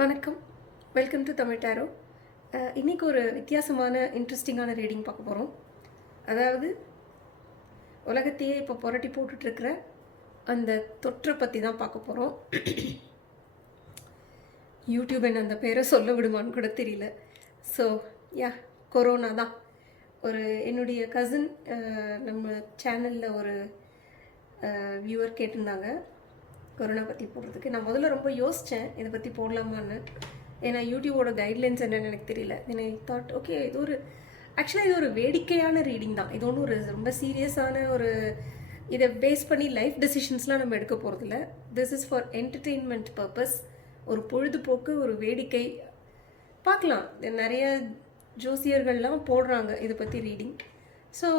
வணக்கம். Welcome to Tamil tarot. இன்றைக்கி ஒரு வித்தியாசமான இன்ட்ரெஸ்டிங்கான ரீடிங் பார்க்க போகிறோம். அதாவது உலகத்தையே இப்போ புரட்டி போட்டுட்ருக்கிற அந்த தொற்றை பற்றி தான் பார்க்க போகிறோம். யூடியூப் என்ன அந்த பேரை சொல்ல விடுமான்னு கூட தெரியல. ஸோ கொரோனா தான். என்னுடைய கசின் நம்ம சேனலில் ஒரு வியூவர் கேட்டிருந்தாங்க கொரோனா பற்றி போடுறதுக்கு. நான் முதல்ல ரொம்ப யோசித்தேன் இதை பற்றி போடலாமான்னு. ஏன்னா யூடியூபோட கைட்லைன்ஸ் என்னென்னு எனக்கு தெரியல. தென் ஐ தாட் ஓகே, இது ஒரு வேடிக்கையான ரீடிங் தான். இது ஒன்றும் ஒரு ரொம்ப சீரியஸான இதை பேஸ் பண்ணி லைஃப் டெசிஷன்ஸ்லாம் நம்ம எடுக்க போகிறதில்ல. This is for entertainment purpose. ஒரு பொழுதுபோக்கு, ஒரு வேடிக்கை பார்க்கலாம். நிறைய ஜோசியர்கள்லாம் போடுறாங்க இதை பற்றி ரீடிங். ஸோ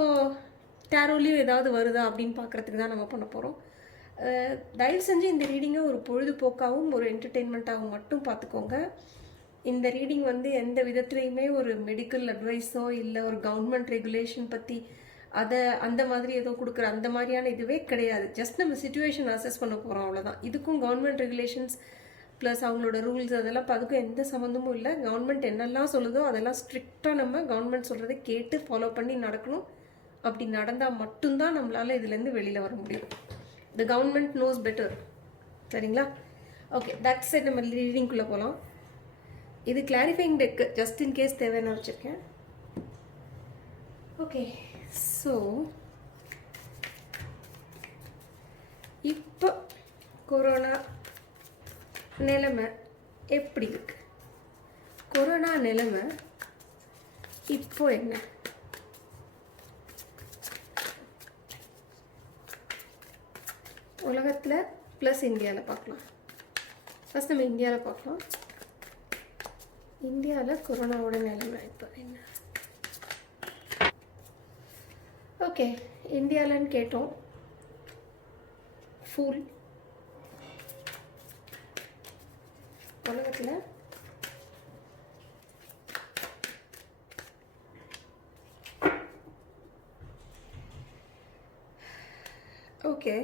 டேரோலையும் ஏதாவது வருதா அப்படின்னு பார்க்குறதுக்கு தான் நம்ம பண்ண போகிறோம். தயவு செஞ்சு இந்த ரீடிங்கை ஒரு பொழுதுபோக்காகவும் ஒரு என்டர்டெயின்மெண்ட்டாகவும் மட்டும் பார்த்துக்கோங்க. இந்த ரீடிங் எந்த விதத்துலையுமே ஒரு மெடிக்கல் அட்வைஸோ இல்லை ஒரு கவர்மெண்ட் ரெகுலேஷன் பற்றி அந்த மாதிரி ஏதோ கொடுக்குற அந்த மாதிரியான இதுவே கிடையாது. ஜஸ்ட் நம்ம சிச்சுவேஷன் அசஸ் பண்ண போகிறோம், அவ்வளோதான். இதுக்கும் கவர்மெண்ட் ரெகுலேஷன்ஸ் ப்ளஸ் அவங்களோட ரூல்ஸ் அதெல்லாம் அதுக்கும் எந்த சம்மந்தமும் இல்லை. கவர்மெண்ட் என்னெல்லாம் சொல்லுதோ அதெல்லாம் ஸ்ட்ரிக்டாக நம்ம கவர்மெண்ட் சொல்கிறத கேட்டு ஃபாலோ பண்ணி நடக்கணும். அப்படி நடந்தால் மட்டும்தான் நம்மளால் இதுலேருந்து வெளியில் வர முடியும். The government knows better. சரிங்களா? Okay, that's it. நம்ம ரீடிங்குள்ளே போகலாம். இது clarifying deck, just in case தேவையான வச்சுருக்கேன். ஓகே, ஸோ இப்போ கொரோனா நிலைமை எப்படி இருக்கு? கொரோனா நிலைமை இப்போ என்ன? உலகத்தில் ப்ளஸ் இந்தியாவில் பார்க்கலாம். ஃபஸ்ட் நம்ம இந்தியாவில் பார்க்கலாம். இந்தியாவில் கொரோனாவோட நிலைமை இப்போ என்ன? ஓகே, இந்தியாவில்னு கேட்டோம். ஃபுல் உலகத்தில் ஓகே,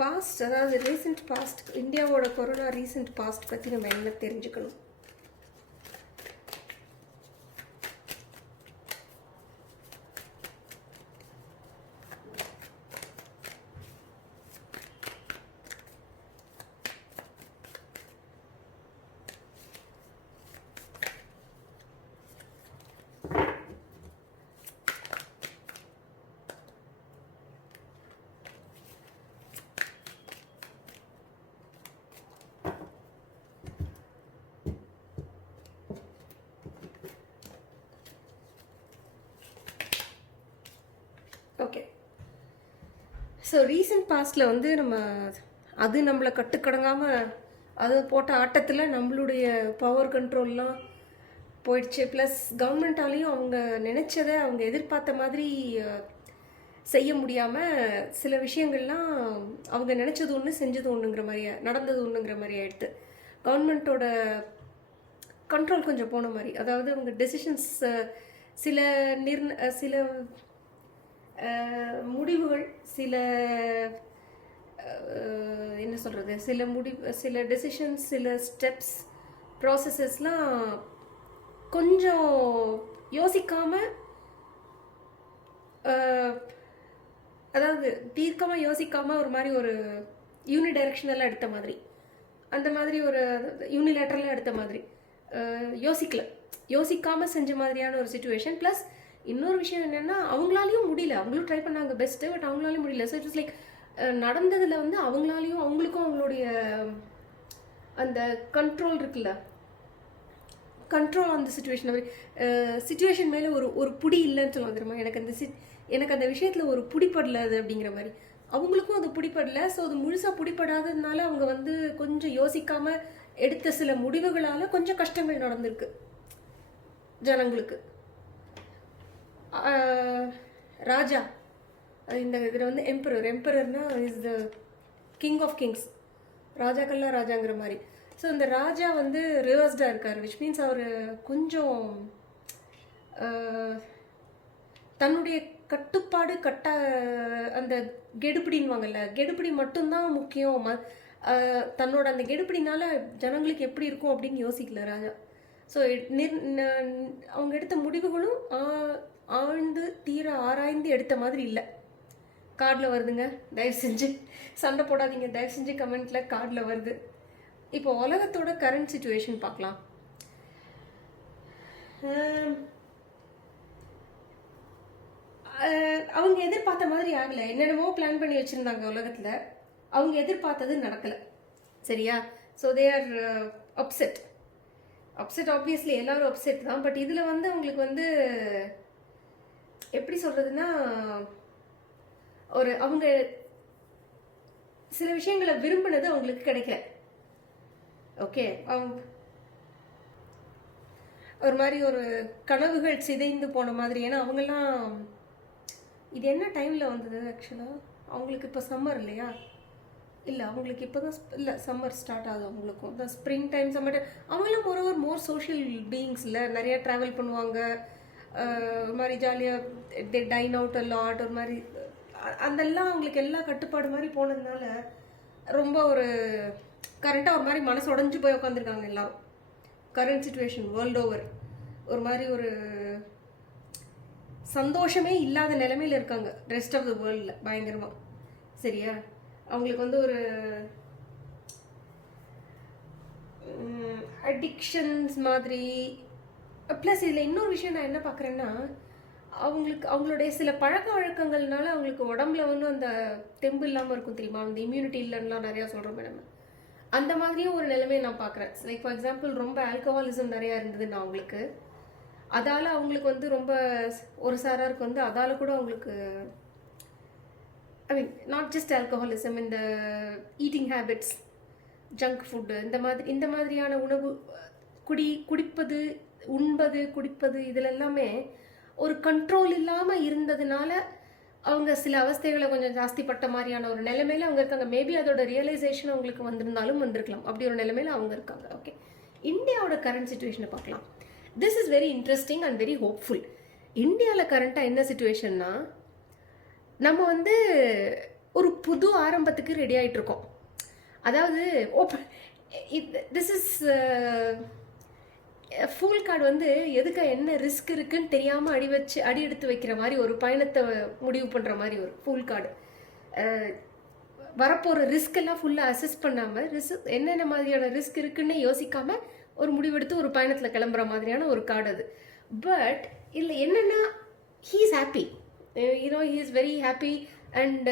பாஸ்ட், அதாவது ரீசெண்ட் பாஸ்ட், இந்தியாவோட கொரோனா ரீசெண்ட் பாஸ்ட் பற்றி நம்ம என்ன தெரிஞ்சுக்கணும்? ஓகே, ஸோ ரீசெண்ட் பாஸ்டில் நம்ம நம்மளை கட்டுக்கடங்காமல் அது போட்ட ஆட்டத்தில் நம்மளுடைய பவர் கண்ட்ரோல்லாம் போயிடுச்சு. ப்ளஸ் கவர்மெண்ட்டாலேயும் அவங்க நினச்சதை அவங்க எதிர்பார்த்த மாதிரி செய்ய முடியாமல் சில விஷயங்கள்லாம் அவங்க நினச்சது ஒன்று செஞ்சது ஒன்றுங்கிற மாதிரியா, நடந்தது ஒன்றுங்கிற மாதிரி ஆகிடுது. கவர்மெண்ட்டோட கண்ட்ரோல் கொஞ்சம் போன மாதிரி. அதாவது அவங்க டெசிஷன்ஸ், சில முடிவுகள், என்ன சொல்கிறது, சில டெசிஷன்ஸ், சில ஸ்டெப்ஸ், ப்ராசஸஸ்லாம் கொஞ்சம் யோசிக்காமல், அதாவது தீர்க்கமாக யோசிக்காமல் ஒரு மாதிரி ஒரு யூனிடைரக்ஷனலாக எடுத்த மாதிரி, அந்த மாதிரி ஒரு யூனிலேட்டரலாக எடுத்த மாதிரி, யோசிக்காமல் செஞ்ச மாதிரியான ஒரு சுச்சுவேஷன். ப்ளஸ் இன்னொரு விஷயம் என்னென்னா, அவங்களாலையும் முடியல. அவங்களும் ட்ரை பண்ணாங்க பெஸ்ட்டு, பட் அவங்களாலையும் முடியல. ஸோ இட் இஸ் லைக் நடந்ததில் அவங்களுக்கும் அவங்களுடைய அந்த கண்ட்ரோல் இருக்குல்ல, கண்ட்ரோல் அந்த சுச்சுவேஷன் மேலே ஒரு புடி இல்லைன்னு சொல்லுவாங்க தெரியுமா. எனக்கு அந்த விஷயத்தில் ஒரு பிடிப்படல அது அப்படிங்கிற மாதிரி. அவங்களுக்கும் அது பிடிப்படல. ஸோ அது முழுசாக பிடிப்படாததுனால அவங்க கொஞ்சம் யோசிக்காமல் எடுத்த சில முடிவுகளால் கொஞ்சம் கஷ்டங்கள் நடந்திருக்கு ஜனங்களுக்கு. ராஜா, இந்த இதில் எம்பரர்னா is the king of kings, ராஜாக்கள்லாம் ராஜாங்கிற மாதிரி. ஸோ இந்த ராஜா ரிவர்ஸ்டாக இருக்கார், விச் மீன்ஸ் அவர் கொஞ்சம் தன்னுடைய கட்டுப்பாடு அந்த கெடுபிடின்வாங்கல்ல, கெடுபிடி மட்டும்தான் முக்கியம். தன்னோட அந்த கெடுபிடினால ஜனங்களுக்கு எப்படி இருக்கும் அப்படின்னு யோசிக்கல ராஜா. ஸோ அவங்க எடுத்த முடிவுகளும் ஆழ்ந்து தீர ஆராய்ந்து எடுத்த மாதிரி இல்லை. கார்டில் வருதுங்க, தயவு செஞ்சு சண்டை போடாதீங்க, தயவு செஞ்சு கமெண்ட்டில் கார்டில் வருது. இப்போ உலகத்தோட கரண்ட் சுச்சுவேஷன் பார்க்கலாம். அவங்க எதிர்பார்த்த மாதிரி ஆகலை. என்னென்னமோ பிளான் பண்ணி வச்சுருந்தாங்க உலகத்தில், அவங்க எதிர்பார்த்தது நடக்கலை. சரியா? So they are upset. Obviously எல்லாரும் அப்செட் தான். பட் இதில் வந்து அவங்களுக்கு வந்து எப்படி சொல்கிறதுன்னா, அவங்க சில விஷயங்களை விரும்பினது அவங்களுக்கு கிடைக்கல. ஓகே, ஒரு மாதிரி ஒரு கனவுகள் சிதைந்து போன மாதிரி. ஏன்னா அவங்கெல்லாம் இது என்ன டைமில் வந்தது ஆக்சுவலாக? அவங்களுக்கு இப்போ சம்மர் இல்லையா? இல்லை, அவங்களுக்கு இப்போ தான் இல்லை, சம்மர் ஸ்டார்ட் ஆகுது அவங்களுக்கும். இந்த ஸ்ப்ரிங் டைம், சம்மர் டைம். அவங்களாம் மோர் சோஷியல் பீயிங்ஸ் இல்லை, நிறையா ட்ராவல் பண்ணுவாங்க, ஒரு மாதிரி ஜாலியாக டைன் அவுட் லாட், ஒரு மாதிரி அதெல்லாம் அவங்களுக்கு எல்லா கட்டுப்பாடு மாதிரி போனதுனால ரொம்ப ஒரு கரெக்டாக ஒரு மாதிரி மனசு உடஞ்சி போய் உட்காந்துருக்காங்க எல்லாரும். கரண்ட் சுச்சுவேஷன் வேர்ல்டு ஓவர் ஒரு மாதிரி ஒரு சந்தோஷமே இல்லாத நிலைமையில் இருக்காங்க ரெஸ்ட் ஆஃப் த வேர்ல்டில் பயங்கரமாக. சரியா? அவங்களுக்கு வந்து ஒரு அடிக்ஷன்ஸ் மாதிரி. ப்ளஸ் இதில் இன்னொரு விஷயம் நான் என்ன பார்க்குறேன்னா, அவங்களுடைய சில பழக்க வழக்கங்கள்னால அவங்களுக்கு உடம்புல வந்து அந்த தெம்பு இல்லாமல் இருக்கும் தெரியுமா, அந்த இம்யூனிட்டி இல்லைன்னுலாம் நிறையா சொல்கிறோமே நம்ம. அந்த மாதிரியும் ஒரு நிலைமையை நான் பார்க்குறேன். லைக் ஃபார் எக்ஸாம்பிள் ரொம்ப ஆல்கஹாலிசம் நிறையா இருந்ததுன்னா அவங்களுக்கு, அதால் அவங்களுக்கு வந்து ரொம்ப ஒரு சாராருக்கு வந்து அதால் கூட அவங்களுக்கு ஐ மீன் நாட் ஜஸ்ட் ஆல்கஹாலிசம், இந்த ஈட்டிங் ஹேபிட்ஸ், ஜங்க் ஃபுட்டு, இந்த மாதிரியான உணவு, குடிப்பது, உண்பது, குடிப்பது, இதில் எல்லாமே ஒரு கண்ட்ரோல் இல்லாமல் இருந்ததுனால அவங்க சில அவஸ்தைகளை கொஞ்சம் ஜாஸ்தி பட்ட மாதிரியான ஒரு நிலைமையில அவங்க இருக்காங்க. மேபி அதோட ரியலைசேஷன் அவங்களுக்கு வந்திருந்தாலும் வந்திருக்கலாம். அப்படி ஒரு நிலைமையில அவங்க இருக்காங்க. ஓகே, இந்தியாவோட கரண்ட் சுச்சுவேஷனை பார்க்கலாம். This is very interesting and very hopeful. இந்தியாவில் கரண்ட்டாக என்ன சுச்சுவேஷன்னா, நம்ம வந்து ஒரு புது ஆரம்பத்துக்கு ரெடி ஆகிட்டு இருக்கோம். அதாவது திஸ் இஸ் ஃபுல் கார்டு வந்து எதுக்கு என்ன ரிஸ்க் இருக்குன்னு தெரியாமல் அடி எடுத்து வைக்கிற மாதிரி ஒரு பயணத்தை முடிவு பண்ணுற மாதிரி ஒரு ஃபுல் கார்டு. வரப்போகிற ரிஸ்க் எல்லாம் ஃபுல்லாக அசஸ் பண்ணாமல் என்னென்ன மாதிரியான ரிஸ்க் இருக்குன்னு யோசிக்காமல் ஒரு முடிவெடுத்து ஒரு பயணத்தில் கிளம்புற மாதிரியான ஒரு கார்டு அது. பட் இல்லை என்னென்னா, he is happy, he is very happy. And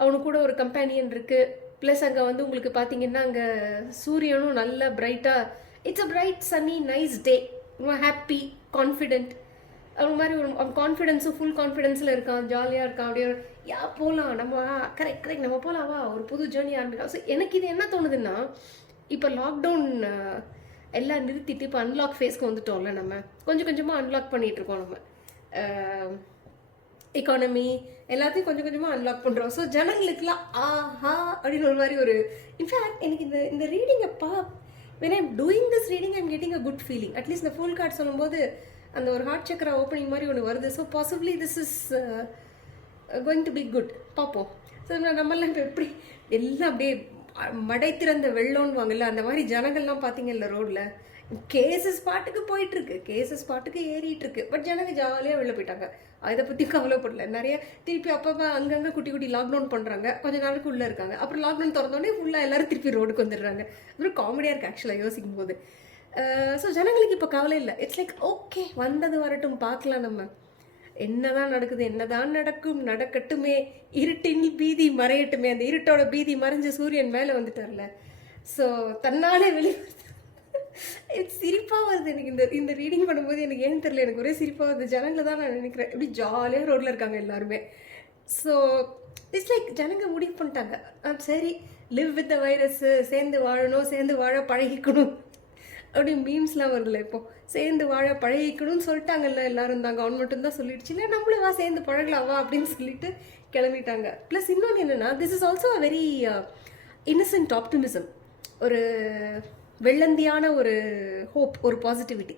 அவனுக்கு கூட ஒரு கம்பேனியன் இருக்குது. ப்ளஸ் அங்கே வந்து உங்களுக்கு பார்த்தீங்கன்னா அங்கே சூரியனும் நல்ல பிரைட்டாக, it's a bright sunny nice day, happy confident. அவங்க மாதிரி ஒரு கான்ஃபிடென்ஸும் ஃபுல் கான்ஃபிடென்ஸில் இருக்கான், ஜாலியாக இருக்கான். அப்படியே போகலாம் நம்ம, கரெக்ட் நம்ம போகலாம், வா ஒரு புது ஜேர்னி ஆரம்பிக்கலாம். ஸோ எனக்கு இது என்ன தோணுதுன்னா, இப்போ லாக்டவுன் எல்லாம் நிறுத்திட்டு இப்போ அன்லாக் ஃபேஸ்க்கு வந்துட்டோம்ல, நம்ம கொஞ்சம் கொஞ்சமாக அன்லாக் பண்ணிகிட்ருக்கோம். நம்ம எக்கானமி எல்லாத்தையும் கொஞ்சம் கொஞ்சமாக அன்லாக் பண்ணுறோம். ஸோ ஜனங்களுக்குலாம் ஆஹா அப்படின்னு ஒரு மாதிரி ஒரு, இன்ஃபேக்ட் எனக்கு இந்த ரீடிங்கை when I'm doing this reading I'm getting a good feeling. At least the full card சொல்லும்போது அந்த ஒரு ஹார்ட் சக்கரா ஓப்பனிங் மாதிரி ஒன்று வருது. So possibly this is going to be good. பார்ப்போம். ஸோ நம்மளாம் இப்போ எப்படி எல்லாம் அப்படியே மடை திறந்த வெள்ளோன்னு வாங்கல, அந்த மாதிரி ஜனங்கள்லாம் பார்த்தீங்கல்ல ரோடில், கேசஸ் பாட்டுக்கு போயிட்டுருக்கு, கேசஸ் பாட்டுக்கு ஏறிட்டு இருக்கு. பட் ஜனங்க ஜாலியாக வெளில போயிட்டாங்க, அதை பற்றி கவலைப்படல. நிறைய திருப்பி அப்பப்போ அங்கங்கே குட்டி லாக்டவுன் பண்ணுறாங்க, கொஞ்சம் நாளுக்கு உள்ளே இருக்காங்க. அப்புறம் லாக்டவுன் திறந்தோடனே ஃபுல்லாக எல்லோரும் திருப்பி ரோடுக்கு வந்துடுறாங்க. அப்புறம் காமெடியாக இருக்குது ஆக்சுவலாக யோசிக்கும் போது. ஸோ ஜனங்களுக்கு இப்போ கவலை இல்லை. இட்ஸ் லைக் ஓகே, வந்தது வரட்டும், பார்க்கலாம், நம்ம என்னதான் நடக்குது, என்னதான் நடக்கும், நடக்கட்டுமே, இருட்டின் பீதி மறையட்டுமே. அந்த இருட்டோட பீதி மறைஞ்ச சூரியன் மேலே வந்துட்டார்ல, ஸோ தன்னாலே வெளியே சிரிப்பாக வருது எனக்கு. இந்த ரீடிங் பண்ணும்போது எனக்கு ஏன்னு தெரியல, எனக்கு ஒரே சிரிப்பாக வருது. ஜனங்களை தான் நான் நினைக்கிறேன், எப்படி ஜாலியாக ரோட்டில் இருக்காங்க எல்லாருமே. ஸோ இட்ஸ் லைக் ஜனங்க முடிவு பண்ணிட்டாங்க, சரி லிவ் வித் த வைரஸ், சேர்ந்து வாழணும், சேர்ந்து வாழ பழகிக்கணும் அப்படி மீம்ஸ்லாம் வருதுல்ல. இப்போது சேர்ந்து வாழ பழகிக்கணும்னு சொல்லிட்டாங்கல்ல எல்லாரும் தான், கவர்மெண்ட்டும் தான் சொல்லிடுச்சு இல்லை, நம்மளும் வா சேர்ந்து பழகலாவா அப்படின்னு சொல்லிட்டு கிளம்பிட்டாங்க. ப்ளஸ் இன்னொன்று என்னென்னா, this is also a very Innocent optimism, ஒரு வெள்ளந்தியான ஒரு ஹோப், ஒரு பாசிட்டிவிட்டி.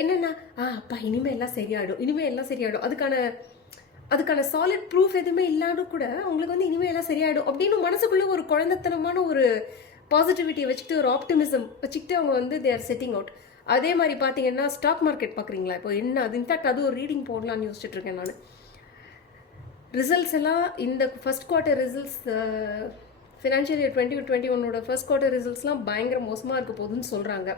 என்னென்னா, அப்பா இனிமேல் எல்லாம் சரியாயிடும், இனிமேல் எல்லாம் சரியாயிடும். அதுக்கான அதுக்கான சாலிட் ப்ரூஃப் எதுவுமே இல்லாமல் கூட அவங்களுக்கு வந்து இனிமேல் எல்லாம் சரியாயிடும் அப்படின்னு மனசுக்குள்ளே ஒரு குழந்தைத்தனமான ஒரு பாசிட்டிவிட்டியை வச்சுக்கிட்டு ஒரு ஆப்டிமிசம் வச்சுக்கிட்டு அவங்க வந்து தே ஆர் செட்டிங் அவுட். அதே மாதிரி பார்த்தீங்கன்னா ஸ்டாக் மார்க்கெட் பார்க்குறீங்களா இப்போ என்ன அது, இன்ஃபேக்ட் அது ஒரு ரீடிங் போடலான்னு யோசிச்சுட்டு இருக்கேன் நான். ரிசல்ட்ஸ் எல்லாம் இந்த first quarter results financial year 2021 first quarter ரிசல்ட்ஸ்லாம் பயங்கர மோசமாக இருக்க போகுதுன்னு சொல்கிறாங்க.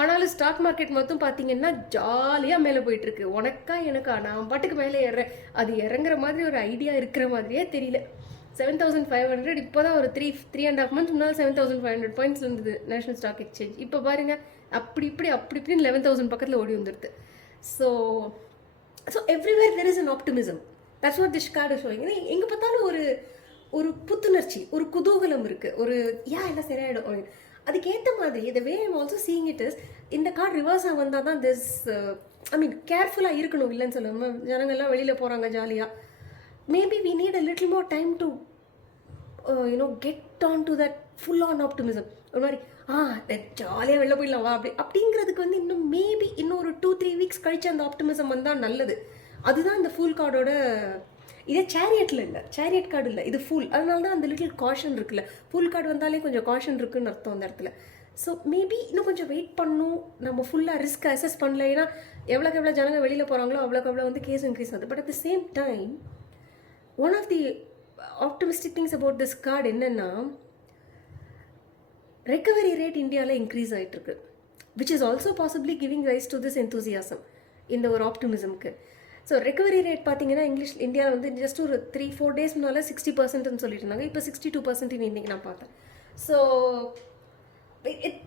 ஆனாலும் ஸ்டாக் மார்க்கெட் மட்டும் பார்த்தீங்கன்னா ஜாலியாக மேலே போயிட்டுருக்கு. உனக்கா எனக்கா நான் பாட்டுக்கு மேலே ஏறுறேன். அது இறங்குற மாதிரி ஒரு ஐடியா இருக்கிற மாதிரியே தெரியல. 7500 இப்போ தான் ஒரு 3.5 months முன்னால் 7500 பாயிண்ட்ஸ் இருந்தது நேஷனல் ஸ்டாக் எக்ஸ்சேஞ்ச். இப்போ பாருங்கள் அப்படி இப்படின்னு 11,000 பக்கத்தில் ஓடி வந்துடுது. So everywhere there is an optimism. That's what this card showing. எங்கே பார்த்தாலும் ஒரு புத்துணர்ச்சி, ஒரு குதூகலம் இருக்குது. ஒரு எல்லாம் சரியாயிடும். அதுக்கேற்ற மாதிரி the way I'm also seeing it is, இந்த கார்டு ரிவர்ஸாக வந்தால் தான் திஸ் கேர்ஃபுல்லாக இருக்கணும். இல்லைன்னு சொல்லுவோம், ஜனங்கள்லாம் வெளியில் போகிறாங்க ஜாலியாக. Maybe we need a little more time to get on to that full on optimism. ஒரு மாதிரி ஜாலியாக வெளில போயிடலாம் வா அப்படிங்கிறதுக்கு வந்து இன்னும் மேபி இன்னும் ஒரு 2-3 weeks கழிச்சு அந்த ஆப்டிமிசம் வந்தால் நல்லது. அதுதான் இந்த ஃபுல் கார்டோட. இதே சேரியட்டில் இல்லை, சேரியட் கார்டு இல்லை, இது ஃபுல். அதனால தான் அந்த லிட்டில் காஷன் இருக்குல்ல. ஃபுல் கார்டு வந்தாலே கொஞ்சம் காஷன் இருக்குன்னு அர்த்தம் அந்த இடத்துல. ஸோ மேபி இன்னும் கொஞ்சம் வெயிட் பண்ணும். நம்ம ஃபுல்லாக ரிஸ்க் அசஸ் பண்ணல. ஏன்னா எவ்வளோக்கு எவ்வளோ ஜனங்க வெளியில் போகிறாங்களோ அவ்வளோக்கு எவ்வளோ வந்து கேஸ் இன்க்ரீஸ் ஆகுது. But at the same time one of the optimistic things about this card என்னென்னா, ரெக்கவரி ரேட் இந்தியாவில் இன்க்ரீஸ் ஆகிட்டுருக்கு, which is also possibly giving rise to this enthusiasm, இந்த ஒரு ஆப்டிமிசம்க்கு. ஸோ ரெக்கவரி ரேட் பார்த்தீங்கன்னா இந்தியாவில் வந்து ஜஸ்ட் ஒரு 3-4 days முன்னால் 60%ன்னு சொல்லிட்டு இருந்தாங்க. இப்போ 62% இன்றைக்கி நான் பார்த்தேன். So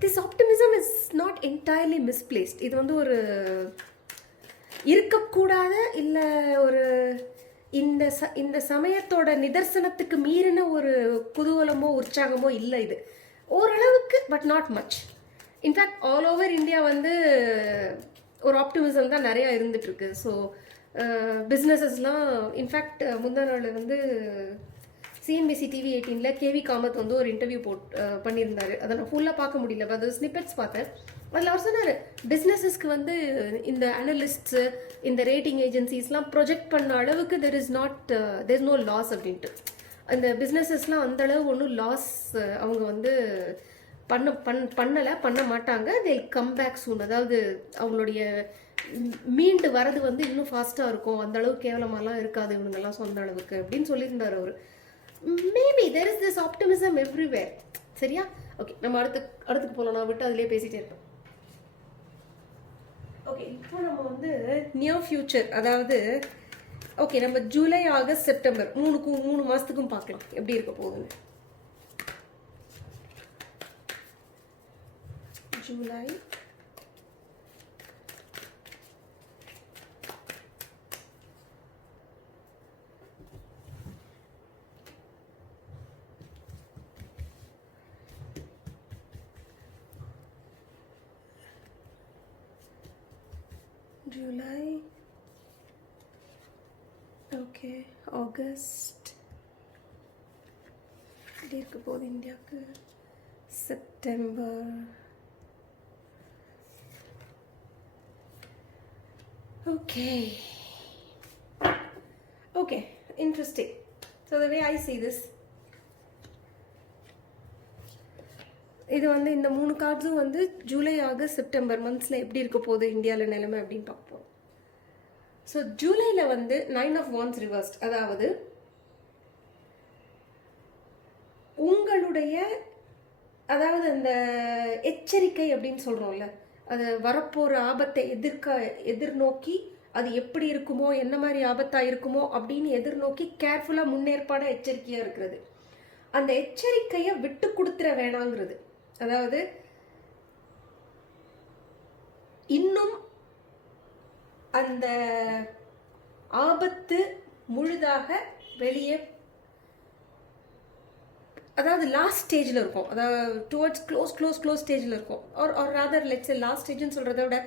this optimism is not entirely misplaced. இது வந்து ஒரு இருக்கக்கூடாத இல்லை ஒரு இந்த சமயத்தோட நிதர்சனத்துக்கு மீறின ஒரு குதூகலமோ உற்சாகமோ இல்லை. இது ஓரளவுக்கு, but not much. In fact all over India வந்து ஒரு ஆப்டிமிசம் தான் நிறையா இருந்துகிட்ருக்கு. ஸோ பிஸ்னஸஸ்லாம் இன்ஃபேக்ட் முந்தா நாள் வந்து CNBC TV 18 கேவி காமத் வந்து ஒரு இன்டர்வியூ பண்ணியிருந்தாரு. அதை நான் ஃபுல்லாக பார்க்க முடியல, அது ஸ்னிப்பெட்ஸ் பார்த்தேன். அதில் அவர் சொன்னார், பிஸ்னஸஸ்க்கு வந்து இந்த அனலிஸ்ட்ஸு இந்த ரேட்டிங் ஏஜென்சிஸ்லாம் ப்ரொஜெக்ட் பண்ண அளவுக்கு தெர் இஸ் நோ லாஸ் அப்படின்ட்டு. அந்த பிஸ்னஸஸ்லாம் அந்தளவு ஒன்றும் லாஸ் அவங்க வந்து பண்ண மாட்டாங்க. They come back soon. அதாவது அவங்களுடைய மீண்டு வரது வந்து இன்னும் ஃபாஸ்ட்டாக இருக்கும், அந்த அளவுக்கு கேவலமாலாம் இருக்காது இவனுங்கெல்லாம் சொந்த அளவுக்கு அப்படின்னு சொல்லியிருந்தார் அவர். Maybe there is this optimism everywhere. சரியா? ஓகே, நம்ம அடுத்துக்கு போகலாம். நான் விட்டு அதிலே பேசிகிட்டே இருப்பேன். ஓகே, இப்போ நம்ம வந்து நியர் ஃபியூச்சர், அதாவது ஓகே நம்ம ஜூலை, ஆகஸ்ட், செப்டம்பர் 3 மாதத்துக்கும் பார்க்கலாம் எப்படி இருக்க போகுதுன்னு. ஜூலை, ஜூலை, ஓகே, ஆகஸ்ட் எப்படி இருக்க போகுது இந்தியாவுக்கு, September, okay, interesting. So the way I see this, இது வந்து இந்த 3 கார்ட்ஸும் வந்து ஜூலை, ஆகஸ்ட், செப்டம்பர் மந்த்ஸில் எப்படி இருக்க போகுது இந்தியாவில் நிலைமை அப்படின்னு பார்ப்போம். ஸோ ஜூலையில் வந்து 9 of Wands reversed, அதாவது உங்களுடைய அந்த எச்சரிக்கை அப்படின்னு சொல்கிறோம்ல, அது வரப்போகிற ஆபத்தை எதிர்நோக்கி அது எப்படி இருக்குமோ, என்ன மாதிரி ஆபத்தாக இருக்குமோ அப்படின்னு எதிர்நோக்கி கேர்ஃபுல்லாக முன்னேற்பாடாக எச்சரிக்கையாக இருக்கிறது. அந்த எச்சரிக்கையை விட்டு கொடுத்துட வேணாங்கிறது. அதாவது இன்னும் அந்த ஆபத்து முழுதாக வெளியே, அதாவது லாஸ்ட் ஸ்டேஜில் இருக்கும், அதாவது டுவர்ட்ஸ் க்ளோஸ் ஸ்டேஜில் இருக்கும். Or rather let's say last ஸ்டேஜ்னு சொல்கிறத விட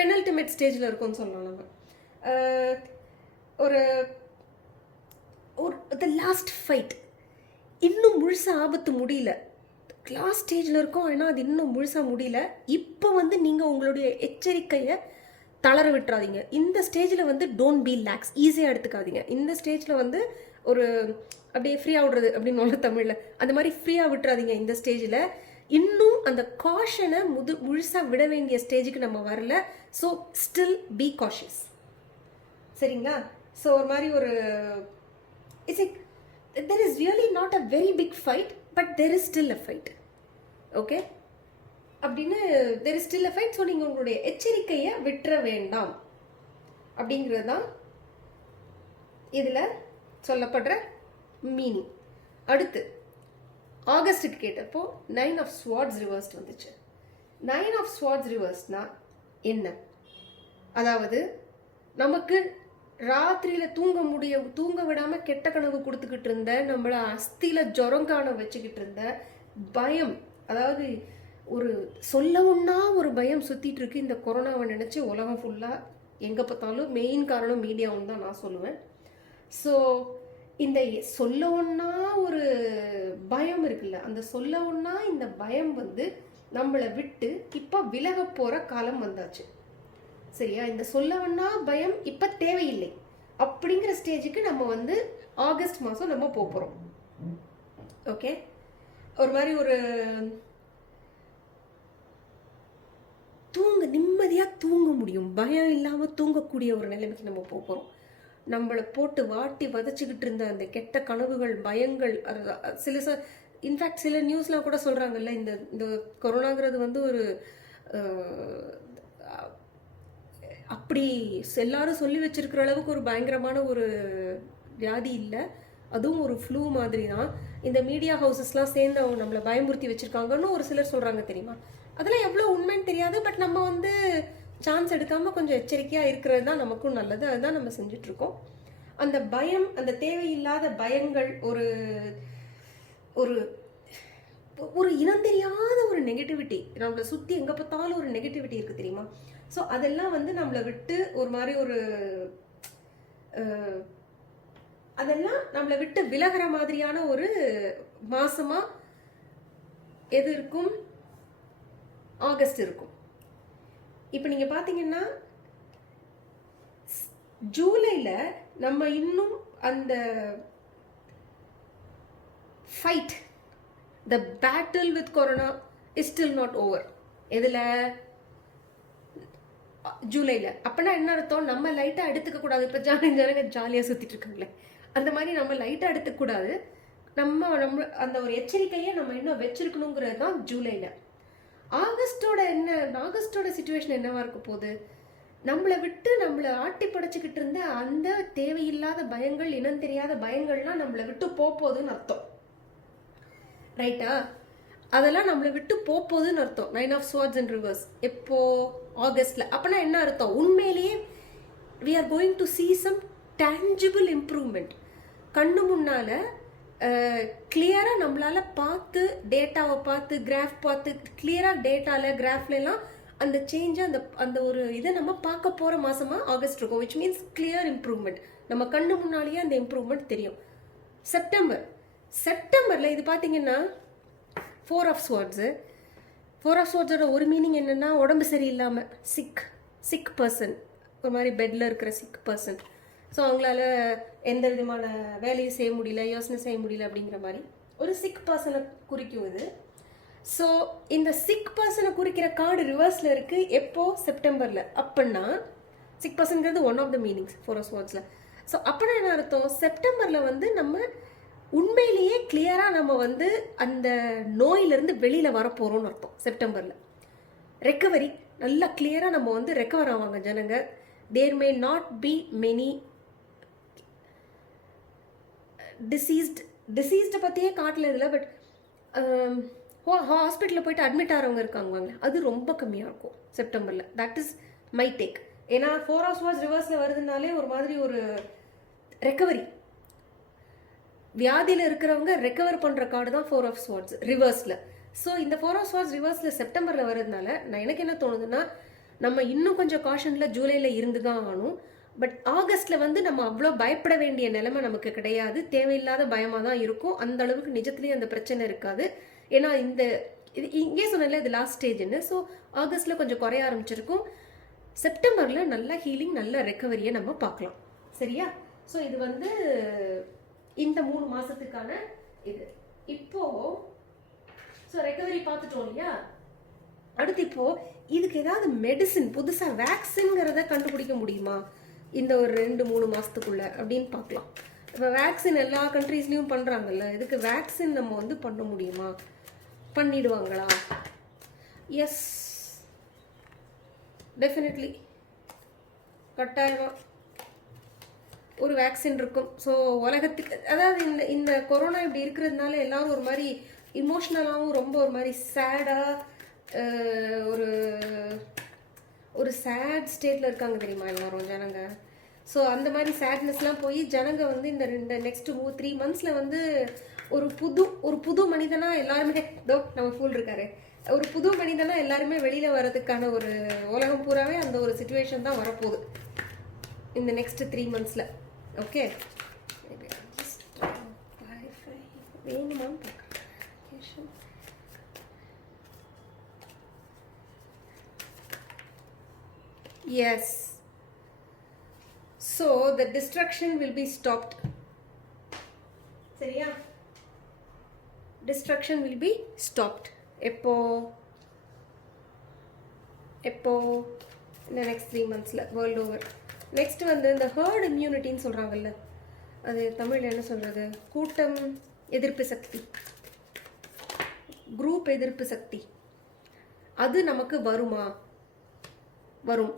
பெனல்டிமேட் ஸ்டேஜில் இருக்கும்னு சொல்லலாம். நம்ம ஒரு த லாஸ்ட் ஃபைட், இன்னும் முழுசாக ஆபத்து முடியல, லாஸ்ட் ஸ்டேஜில் இருக்கும். ஆனால் அது இன்னும் முழுசாக முடியல. இப்போ வந்து நீங்கள் உங்களுடைய எச்சரிக்கையை தளர விட்டுறாதீங்க. இந்த ஸ்டேஜில் வந்து டோன்ட் பி லேக்ஸ், ஈஸியாக எடுத்துக்காதீங்க. இந்த ஸ்டேஜில் வந்து ஒரு அப்படியே ஃப்ரீயாக விடுறது அப்படின்னு ஒன்று தமிழில், அந்த மாதிரி ஃப்ரீயாக விட்டுறாதீங்க. இந்த ஸ்டேஜில் இன்னும் அந்த காஷனை முழுசாக விட வேண்டிய ஸ்டேஜுக்கு நம்ம வரல. ஸோ ஸ்டில் பி காஷியஸ், சரிங்களா? ஸோ ஒரு மாதிரி ஒரு it's like there is really not a very big fight, but there is still a fight. Okay, அப்படின்னு there is still a fight. So நீங்கள் உங்களுடைய எச்சரிக்கையை விட்டுற வேண்டாம் அப்படிங்கிறது தான் இதில் சொல்லப்படுற மீனிங். அடுத்து ஆகஸ்ட்டுக்கு கேட்டப்போ 9 of Swords ரிவர்ஸ்ட் வந்துச்சு. 9 of Swords ரிவர்ஸ்னா என்ன? அதாவது நமக்கு ராத்திரியில் தூங்க விடாமல் கெட்ட கனவு கொடுத்துக்கிட்டு இருந்த, நம்மளை அஸ்தியில் ஜுரம் காண வச்சுக்கிட்டு இருந்த பயம், அதாவது ஒரு சொல்லவுன்னா ஒரு பயம் சுற்றிட்டு இருக்கு இந்த கொரோனாவை நினச்சி உலகம் ஃபுல்லாக. எங்கே பார்த்தாலும் மெயின் காரணம் மீடியாவும் தான் நான் சொல்லுவேன். ஸோ இந்த சொல்லவுன்னா ஒரு பயம் இருக்குல்ல, அந்த சொல்லவுன்னா இந்த பயம் வந்து நம்மளை விட்டு இப்போ விலக போகிற காலம் வந்தாச்சு, சரியா? இந்த சொல்லவுன்னா பயம் இப்போ தேவையில்லை அப்படிங்கிற ஸ்டேஜுக்கு நம்ம வந்து ஆகஸ்ட் மாதம் நம்ம போகிறோம். ஓகே, ஒரு மாதிரி ஒரு நிம்மதியாக தூங்க முடியும், பயம் இல்லாமல் தூங்கக்கூடிய ஒரு நிலைமைக்கு நம்ம போகிறோம். நம்மளை போட்டு வாட்டி வதச்சிக்கிட்டு இருந்த அந்த கெட்ட கனவுகள், பயங்கள், இன்ஃபேக்ட் சில நியூஸ்லாம் கூட சொல்கிறாங்கல்ல, இந்த கொரோனாங்கிறது வந்து ஒரு அப்படி எல்லாரும் சொல்லி வச்சிருக்கிற அளவுக்கு ஒரு பயங்கரமான ஒரு வியாதி இல்லை, அதுவும் ஒரு ஃப்ளூ மாதிரி தான். இந்த மீடியா ஹவுசஸ்லாம் சேர்ந்து அவங்க நம்மளை பயமுறுத்தி வச்சுருக்காங்கன்னு ஒரு சிலர் சொல்கிறாங்க, தெரியுமா? அதெல்லாம் எவ்வளோ உண்மைன்னு தெரியாது. பட் நம்ம வந்து சான்ஸ் எடுக்காமல் கொஞ்சம் எச்சரிக்கையாக இருக்கிறது தான் நமக்கும் நல்லது. அதுதான் நம்ம செஞ்சிட்ருக்கோம். அந்த பயம், அந்த தேவையில்லாத பயங்கள், ஒரு ஒரு ஒரு இனம் தெரியாத ஒரு நெகட்டிவிட்டி, நம்மளை சுற்றி எங்கே பார்த்தாலும் ஒரு நெகட்டிவிட்டி இருக்குது, தெரியுமா? ஸோ அதெல்லாம் வந்து நம்மளை விட்டு ஒரு மாதிரி ஒரு அதெல்லாம் நம்மளை விட்டு விலகிற மாதிரியான ஒரு மாசமாக எது இருக்கும்? ஆகஸ்ட் இருக்கும். இப்போ நீங்கள் பார்த்தீங்கன்னா ஜூலையில் நம்ம இன்னும் அந்த fight, the battle with corona is still not over. எதில்? ஜூலையில். அப்போனா என்ன அர்த்தம்? நம்ம லைட்டாக எடுத்துக்கக்கூடாது. இப்போ ஜனங்க ஜாலியாக சுற்றிட்டு இருக்காங்களே, அந்த மாதிரி நம்ம லைட்டாக எடுத்துக்கூடாது. நம்ம அந்த ஒரு எச்சரிக்கையை நம்ம இன்னும் வச்சிருக்கணுங்கிறது தான் ஜூலையில். ஆகஸ்டோட சிச்சுவேஷன் என்னவா இருக்க போகுது? நம்மளை விட்டு நம்மளை ஆட்டி படைச்சிக்கிட்டு இருந்த அந்த தேவையில்லாத பயங்கள், இனம் தெரியாத பயங்கள்லாம் நம்மளை விட்டு போகுதுன்னு அர்த்தம், ரைட்டா? அதெல்லாம் நம்மளை விட்டு போகுதுன்னு அர்த்தம். 9 of Swords in reverse எப்போ? ஆகஸ்ட்ல. அப்பனா என்ன அர்த்தம்? உண்மையிலேயே we are going to see some tangible improvement. கண்ணு முன்னால கிளியராக நம்மளால் பார்த்து, டேட்டாவை பார்த்து, கிராஃப் பார்த்து, கிளியராக டேட்டாவில் கிராஃப்லாம் அந்த சேஞ்சை, அந்த ஒரு இதை நம்ம பார்க்க போகிற மாதமாக ஆகஸ்ட் இருக்கும். Which means clear improvement. நம்ம கண்ணு முன்னாலேயே அந்த இம்ப்ரூவ்மெண்ட் தெரியும். செப்டம்பரில் இது பார்த்தீங்கன்னா 4 of Swords. 4 of Swordsோட ஒரு மீனிங் என்னென்னா, உடம்பு சரியில்லாமல் சிக் பர்சன், ஒரு மாதிரி பெட்டில் இருக்கிற சிக் பர்சன். ஸோ அவங்களால எந்த விதமான வேலையும் செய்ய முடியல, யோசனை செய்ய முடியல அப்படிங்கிற மாதிரி ஒரு சிக் பர்சனை குறிக்கும் இது. ஸோ இந்த சிக் பர்சனை குறிக்கிற கார்டு ரிவர்ஸில் இருக்குது. எப்போ? செப்டம்பரில். அப்படின்னா சிக் பர்சன்கிறது one of the meanings 4 of Swordsல. ஸோ அப்படின்னா என்ன அர்த்தம்? செப்டம்பரில் வந்து நம்ம உண்மையிலேயே கிளியராக நம்ம வந்து அந்த நோயிலிருந்து வெளியில் வரப்போகிறோம்னு அர்த்தம். செப்டம்பரில் ரெக்கவரி நல்லா கிளியராக நம்ம வந்து ரெக்கவர் ஆவாங்க ஜனங்க. தேர் மே நாட் பி மெனி டிசீஸ்டை பற்றியே காட்டல இதில். பட் ஹாஸ்பிட்டலில் போயிட்டு அட்மிட் ஆகிறவங்க இருக்காங்க, அது ரொம்ப கம்மியாக இருக்கும் செப்டம்பரில். That is my take. ஏன்னா 4 of Swords ரிவர்ஸில் வருதுனாலே ஒரு மாதிரி ஒரு ரெக்கவரி, வியாதியில் இருக்கிறவங்க ரெக்கவர் பண்ணுற கார்டு தான் 4 of Swords ரிவர்ஸில். ஸோ இந்த 4 of Swords ரிவர்ஸில் செப்டம்பரில் வர்றதுனால எனக்கு என்ன தோணுதுன்னா, நம்ம இன்னும் கொஞ்சம் காஷனில் ஜூலையில் இருந்து தான் ஆகணும். பட் ஆகஸ்ட்டில் வந்து நம்ம அவ்வளோ பயப்பட வேண்டிய நிலைமை நமக்கு கிடையாது. தேவையில்லாத பயமாக தான் இருக்கும். அந்த அளவுக்கு நிஜத்துலேயும் அந்த பிரச்சனை இருக்காது. ஏன்னா இது இங்கே சொன்னல இது லாஸ்ட் ஸ்டேஜ்னு. ஸோ ஆகஸ்ட்டில் கொஞ்சம் குறைய ஆரம்பிச்சிருக்கும். செப்டம்பரில் நல்ல ஹீலிங், நல்ல ரெக்கவரியை நம்ம பார்க்கலாம். சரியா? ஸோ இது வந்து இந்த 3 மாதத்துக்கான இது. இப்போது ஸோ ரெக்கவரி பார்த்துட்டோம் இல்லையா? அடுத்து இப்போது இதுக்கு ஏதாவது மெடிசின், புதுசாக வேக்சின்ங்கிறத கண்டுபிடிக்க முடியுமா இந்த ஒரு 2-3 மாதத்துக்குள்ள அப்படின்னு பார்க்கலாம். இப்போ வேக்சின் எல்லா கண்ட்ரீஸ்லேயும் பண்ணுறாங்கல்ல, இதுக்கு வேக்சின் நம்ம வந்து பண்ண முடியுமா? பண்ணிடுவாங்களா? எஸ், டெஃபினெட்லி, கட்டாயமாக ஒரு வேக்சின் இருக்கும். ஸோ உலகத்துக்கு, அதாவது இந்த இந்த கொரோனா இப்படி இருக்கிறதுனால எல்லாரும் ஒரு மாதிரி இமோஷ்னலாகவும் ரொம்ப ஒரு மாதிரி சேடாக ஒரு ஒரு சேட் ஸ்டேட்டில் இருக்காங்க தெரியுமா எல்லாரும் ஜனங்க. ஸோ அந்த மாதிரி சேட்னஸ்லாம் போய் ஜனங்க வந்து இந்த நெக்ஸ்ட் 3 மந்த்ஸில் வந்து ஒரு புது மனிதனாக எல்லாருமே, நம்ம ஃபுல் இருக்காரு, ஒரு புது மனிதனாக எல்லாருமே வெளியில் வர்றதுக்கான ஒரு உலகம் பூராவே அந்த ஒரு சிச்சுவேஷன் தான் வரப்போகுது இந்த நெக்ஸ்ட் 3 மந்த்ஸில். ஓகே, வேணுமான்னு பார்க்குறேன். Yes. So the destruction will be stopped. சரியா? Destruction will be stopped. எப்போ இந்த நெக்ஸ்ட் 3 மந்த்ஸில் வேர்ல்டு ஓவர். நெக்ஸ்ட் வந்து இந்த ஹர்ட் இம்யூனிட்டின்னு சொல்கிறாங்கல்ல, அது தமிழில் என்ன சொல்கிறது? கூட்டம் எதிர்ப்பு சக்தி, குரூப் எதிர்ப்பு சக்தி. அது நமக்கு வருமா? வரும்.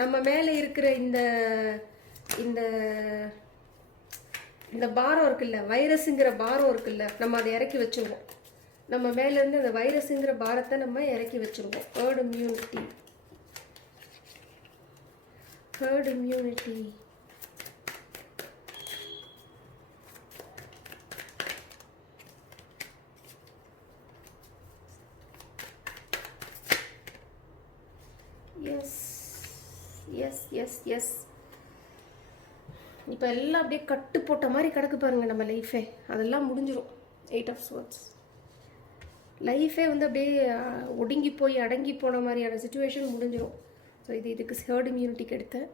நம்ம மேலே இருக்கிற இந்த இந்த இந்த பாரம் இருக்குல்ல, வைரஸுங்கிற பாரம் இருக்குல்ல, நம்ம அதை இறக்கி வச்சுருவோம். நம்ம மேலேருந்து அந்த வைரஸுங்கிற பாரத்தை நம்ம இறக்கி வச்சுருவோம். Herd immunity, herd immunity. Yes yes yes yes. இப்போ எல்லாம் அப்படியே கட்டு போட்ட மாதிரி கிடக்கு பாருங்கள் நம்ம லைஃபே. அதெல்லாம் முடிஞ்சிடும். 8 of Swords லைஃபே வந்து அப்படியே ஒடுங்கி போய் அடங்கி போன மாதிரியான சுச்சுவேஷன் முடிஞ்சிடும். ஸோ இதுக்கு ஹர்ட் இம்யூனிட்டிக்கு எடுத்தேன்,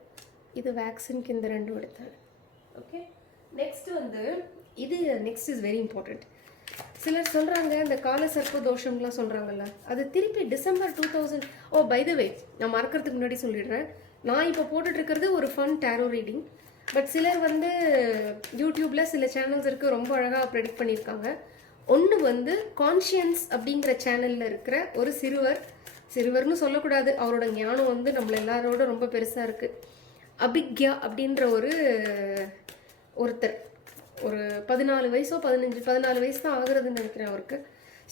இது வேக்சினுக்கு இந்த 2 எடுத்தேன். ஓகே, நெக்ஸ்ட் வந்து இது நெக்ஸ்ட் இஸ் வெரி இம்பார்ட்டண்ட். சிலர் சொல்கிறாங்க இந்த கால சர்ப்ப தோஷம்லாம் சொல்கிறாங்கல்ல, அது திருப்பி டிசம்பர் 2000. பை த வே, நான் மறக்கிறதுக்கு முன்னாடி சொல்லிடுறேன், நான் இப்போ போட்டுட்ருக்கிறது ஒரு ஃபன் டேரோ ரீடிங். பட் சிலர் வந்து யூடியூப்பில் சில சேனல்ஸ் இருக்குது, ரொம்ப அழகாக ப்ரெடிக்ட் பண்ணியிருக்காங்க. ஒன்று வந்து கான்ஷியன்ஸ் அப்படிங்கிற சேனலில் இருக்கிற ஒரு சிறுவர்னு சொல்லக்கூடாது, அவரோட ஞானம் வந்து நம்மள எல்லாரோட ரொம்ப பெருசாக இருக்குது. அபிக்யா அப்படின்ற ஒருத்தர், ஒரு 14 வயசோ 14 வயசு தான் ஆகுறதுன்னு நினைக்கிறேன் அவருக்கு.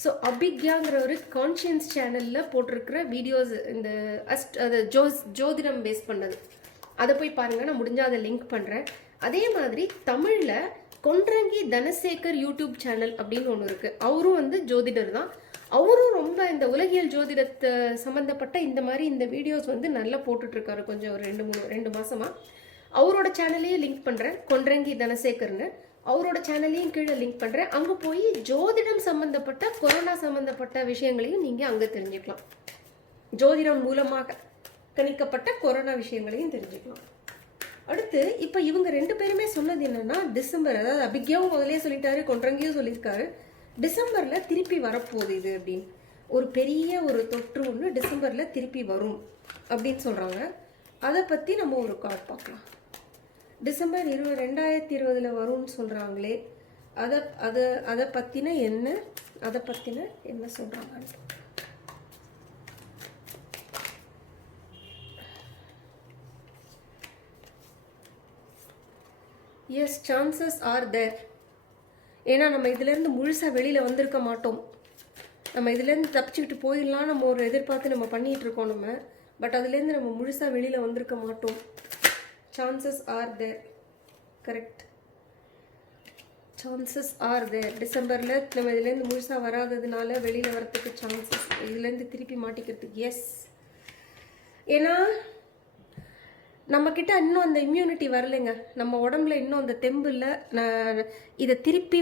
ஸோ அபிக்யாங்கிற ஒரு கான்ஷியன்ஸ் சேனலில் போட்டிருக்கிற வீடியோஸ், இந்த அது ஜோதிடம் பேஸ் பண்ணது, அதை போய் பாருங்கள். நான் முடிஞ்சால் அதை லிங்க் பண்ணுறேன். அதே மாதிரி தமிழில் கொன்றங்கி தனசேகர் யூடியூப் சேனல் அப்படின்னு ஒன்று இருக்குது. அவரும் வந்து ஜோதிடர் தான். அவரும் ரொம்ப இந்த உலகியல் ஜோதிடத்தை சம்மந்தப்பட்ட இந்த வீடியோஸ் வந்து நல்லா போட்டுட்ருக்காரு. கொஞ்சம் ஒரு 2 மாதமாக அவரோட சேனலையும் லிங்க் பண்ணுறேன், கொன்றங்கி தனசேகர்னு. அவரோட சேனலையும் கீழே லிங்க் பண்ணுறேன். அங்கே போய் ஜோதிடம் சம்மந்தப்பட்ட, கொரோனா சம்மந்தப்பட்ட விஷயங்களையும் நீங்கள் அங்கே தெரிஞ்சுக்கலாம். ஜோதிடம் மூலமாக கணிக்கப்பட்ட கொரோனா விஷயங்களையும் தெரிஞ்சுக்கலாம். அடுத்து இப்போ இவங்க 2 பேருமே சொன்னது என்னன்னா, டிசம்பர், அதாவது அபிக்யாவும் முதலே சொல்லிட்டாரு, கொன்றங்கியும் சொல்லியிருக்காரு, டிசம்பரில் திருப்பி வரப்போகுது இது அப்படின்னு. ஒரு பெரிய ஒரு தொற்று ஒன்று டிசம்பரில் திருப்பி வரும் அப்படின்னு சொல்கிறாங்க. அதை பற்றி நம்ம ஒரு கார்டு பார்க்கலாம். டிசம்பர் 2020 வரும்னு சொல்கிறாங்களே, அதை பற்றின என்ன சொல்கிறாங்க? Yes, chances are there. ஏன்னா நம்ம இதுலேருந்து முழுசாக வெளியில் வந்திருக்க மாட்டோம். நம்ம இதுலேருந்து தப்பிச்சுக்கிட்டு போயிடலாம் நம்ம ஒரு எதிர்பார்த்து நம்ம பண்ணிகிட்ருக்கோம் நம்ம. பட் அதுலேருந்து நம்ம முழுசாக வெளியில் வந்திருக்க மாட்டோம். Chances are there, correct. Chances are there. டிசம்பரில் நம்ம இதுலேருந்து முழுசாக வராததுனால வெளியில் வரத்துக்கு சான்சஸ், இதுலேருந்து திருப்பி மாட்டிக்கிறதுக்கு. எஸ், ஏன்னா நம்மக்கிட்ட இன்னும் அந்த இம்யூனிட்டி வரலைங்க. நம்ம உடம்புல இன்னும் அந்த தெம்பு இல்லை. இதை திருப்பி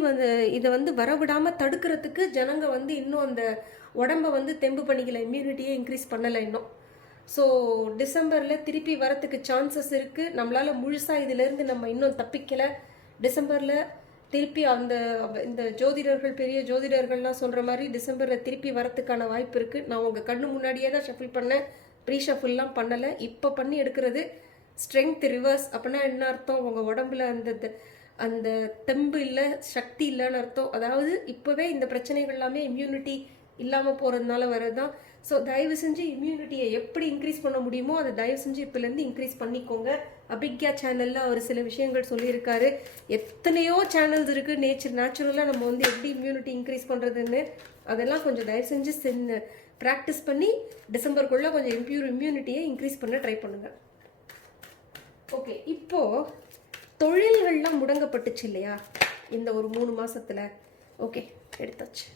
இதை வரவிடாமல் தடுக்கிறதுக்கு ஜனங்க இன்னும் அந்த உடம்பை தெம்பு பண்ணிக்கல, இம்யூனிட்டியே இன்க்ரீஸ் பண்ணலை இன்னும். ஸோ டிசம்பரில் திருப்பி வரத்துக்கு சான்சஸ் இருக்குது. நம்மளால் முழுசாக இதிலேருந்து நம்ம இன்னும் தப்பிக்கலை. டிசம்பரில் திருப்பி இந்த ஜோதிடர்கள், பெரிய ஜோதிடர்கள்லாம் சொல்கிற மாதிரி டிசம்பரில் திருப்பி வரத்துக்கான வாய்ப்பு இருக்குது. நான் உங்கள் கண்ணு முன்னாடியே தான் ஷஃபில் பண்ணேன், ப்ரீ ஷஃபில்லாம் பண்ணலை. இப்போ பண்ணி எடுக்கிறது ஸ்ட்ரென்த் ரிவர்ஸ். அப்படின்னா என்ன அர்த்தம்? உங்கள் உடம்புல அந்த தெம்பு இல்லை, சக்தி இல்லைன்னு அர்த்தம். அதாவது இப்போவே இந்த பிரச்சனைகள் எல்லாமே இம்யூனிட்டி இல்லாமல் போகிறதுனால வர்றது தான். ஸோ தயவு செஞ்சு இம்யூனிட்டியை எப்படி இன்க்ரீஸ் பண்ண முடியுமோ அதை தயவு செஞ்சு இப்போலேருந்து இன்க்ரீஸ் பண்ணிக்கோங்க. அபிக்யா சேனலில் அவர் சில விஷயங்கள் சொல்லியிருக்காரு. எத்தனையோ சேனல்ஸ் இருக்குது நேச்சுரலாக நம்ம வந்து எப்படி இம்யூனிட்டி இன்க்ரீஸ் பண்ணுறதுன்னு. அதெல்லாம் கொஞ்சம் தயவு செஞ்சு ப்ராக்டிஸ் பண்ணி டிசம்பருக்குள்ளே கொஞ்சம் இம்யூனிட்டியை இன்க்ரீஸ் பண்ண ட்ரை பண்ணுங்கள். ஓகே, இப்போது தொழில்கள்லாம் முடங்கப்பட்டுச்சு இல்லையா இந்த ஒரு 3 மாதத்தில்? ஓகே, எடுத்தாச்சு.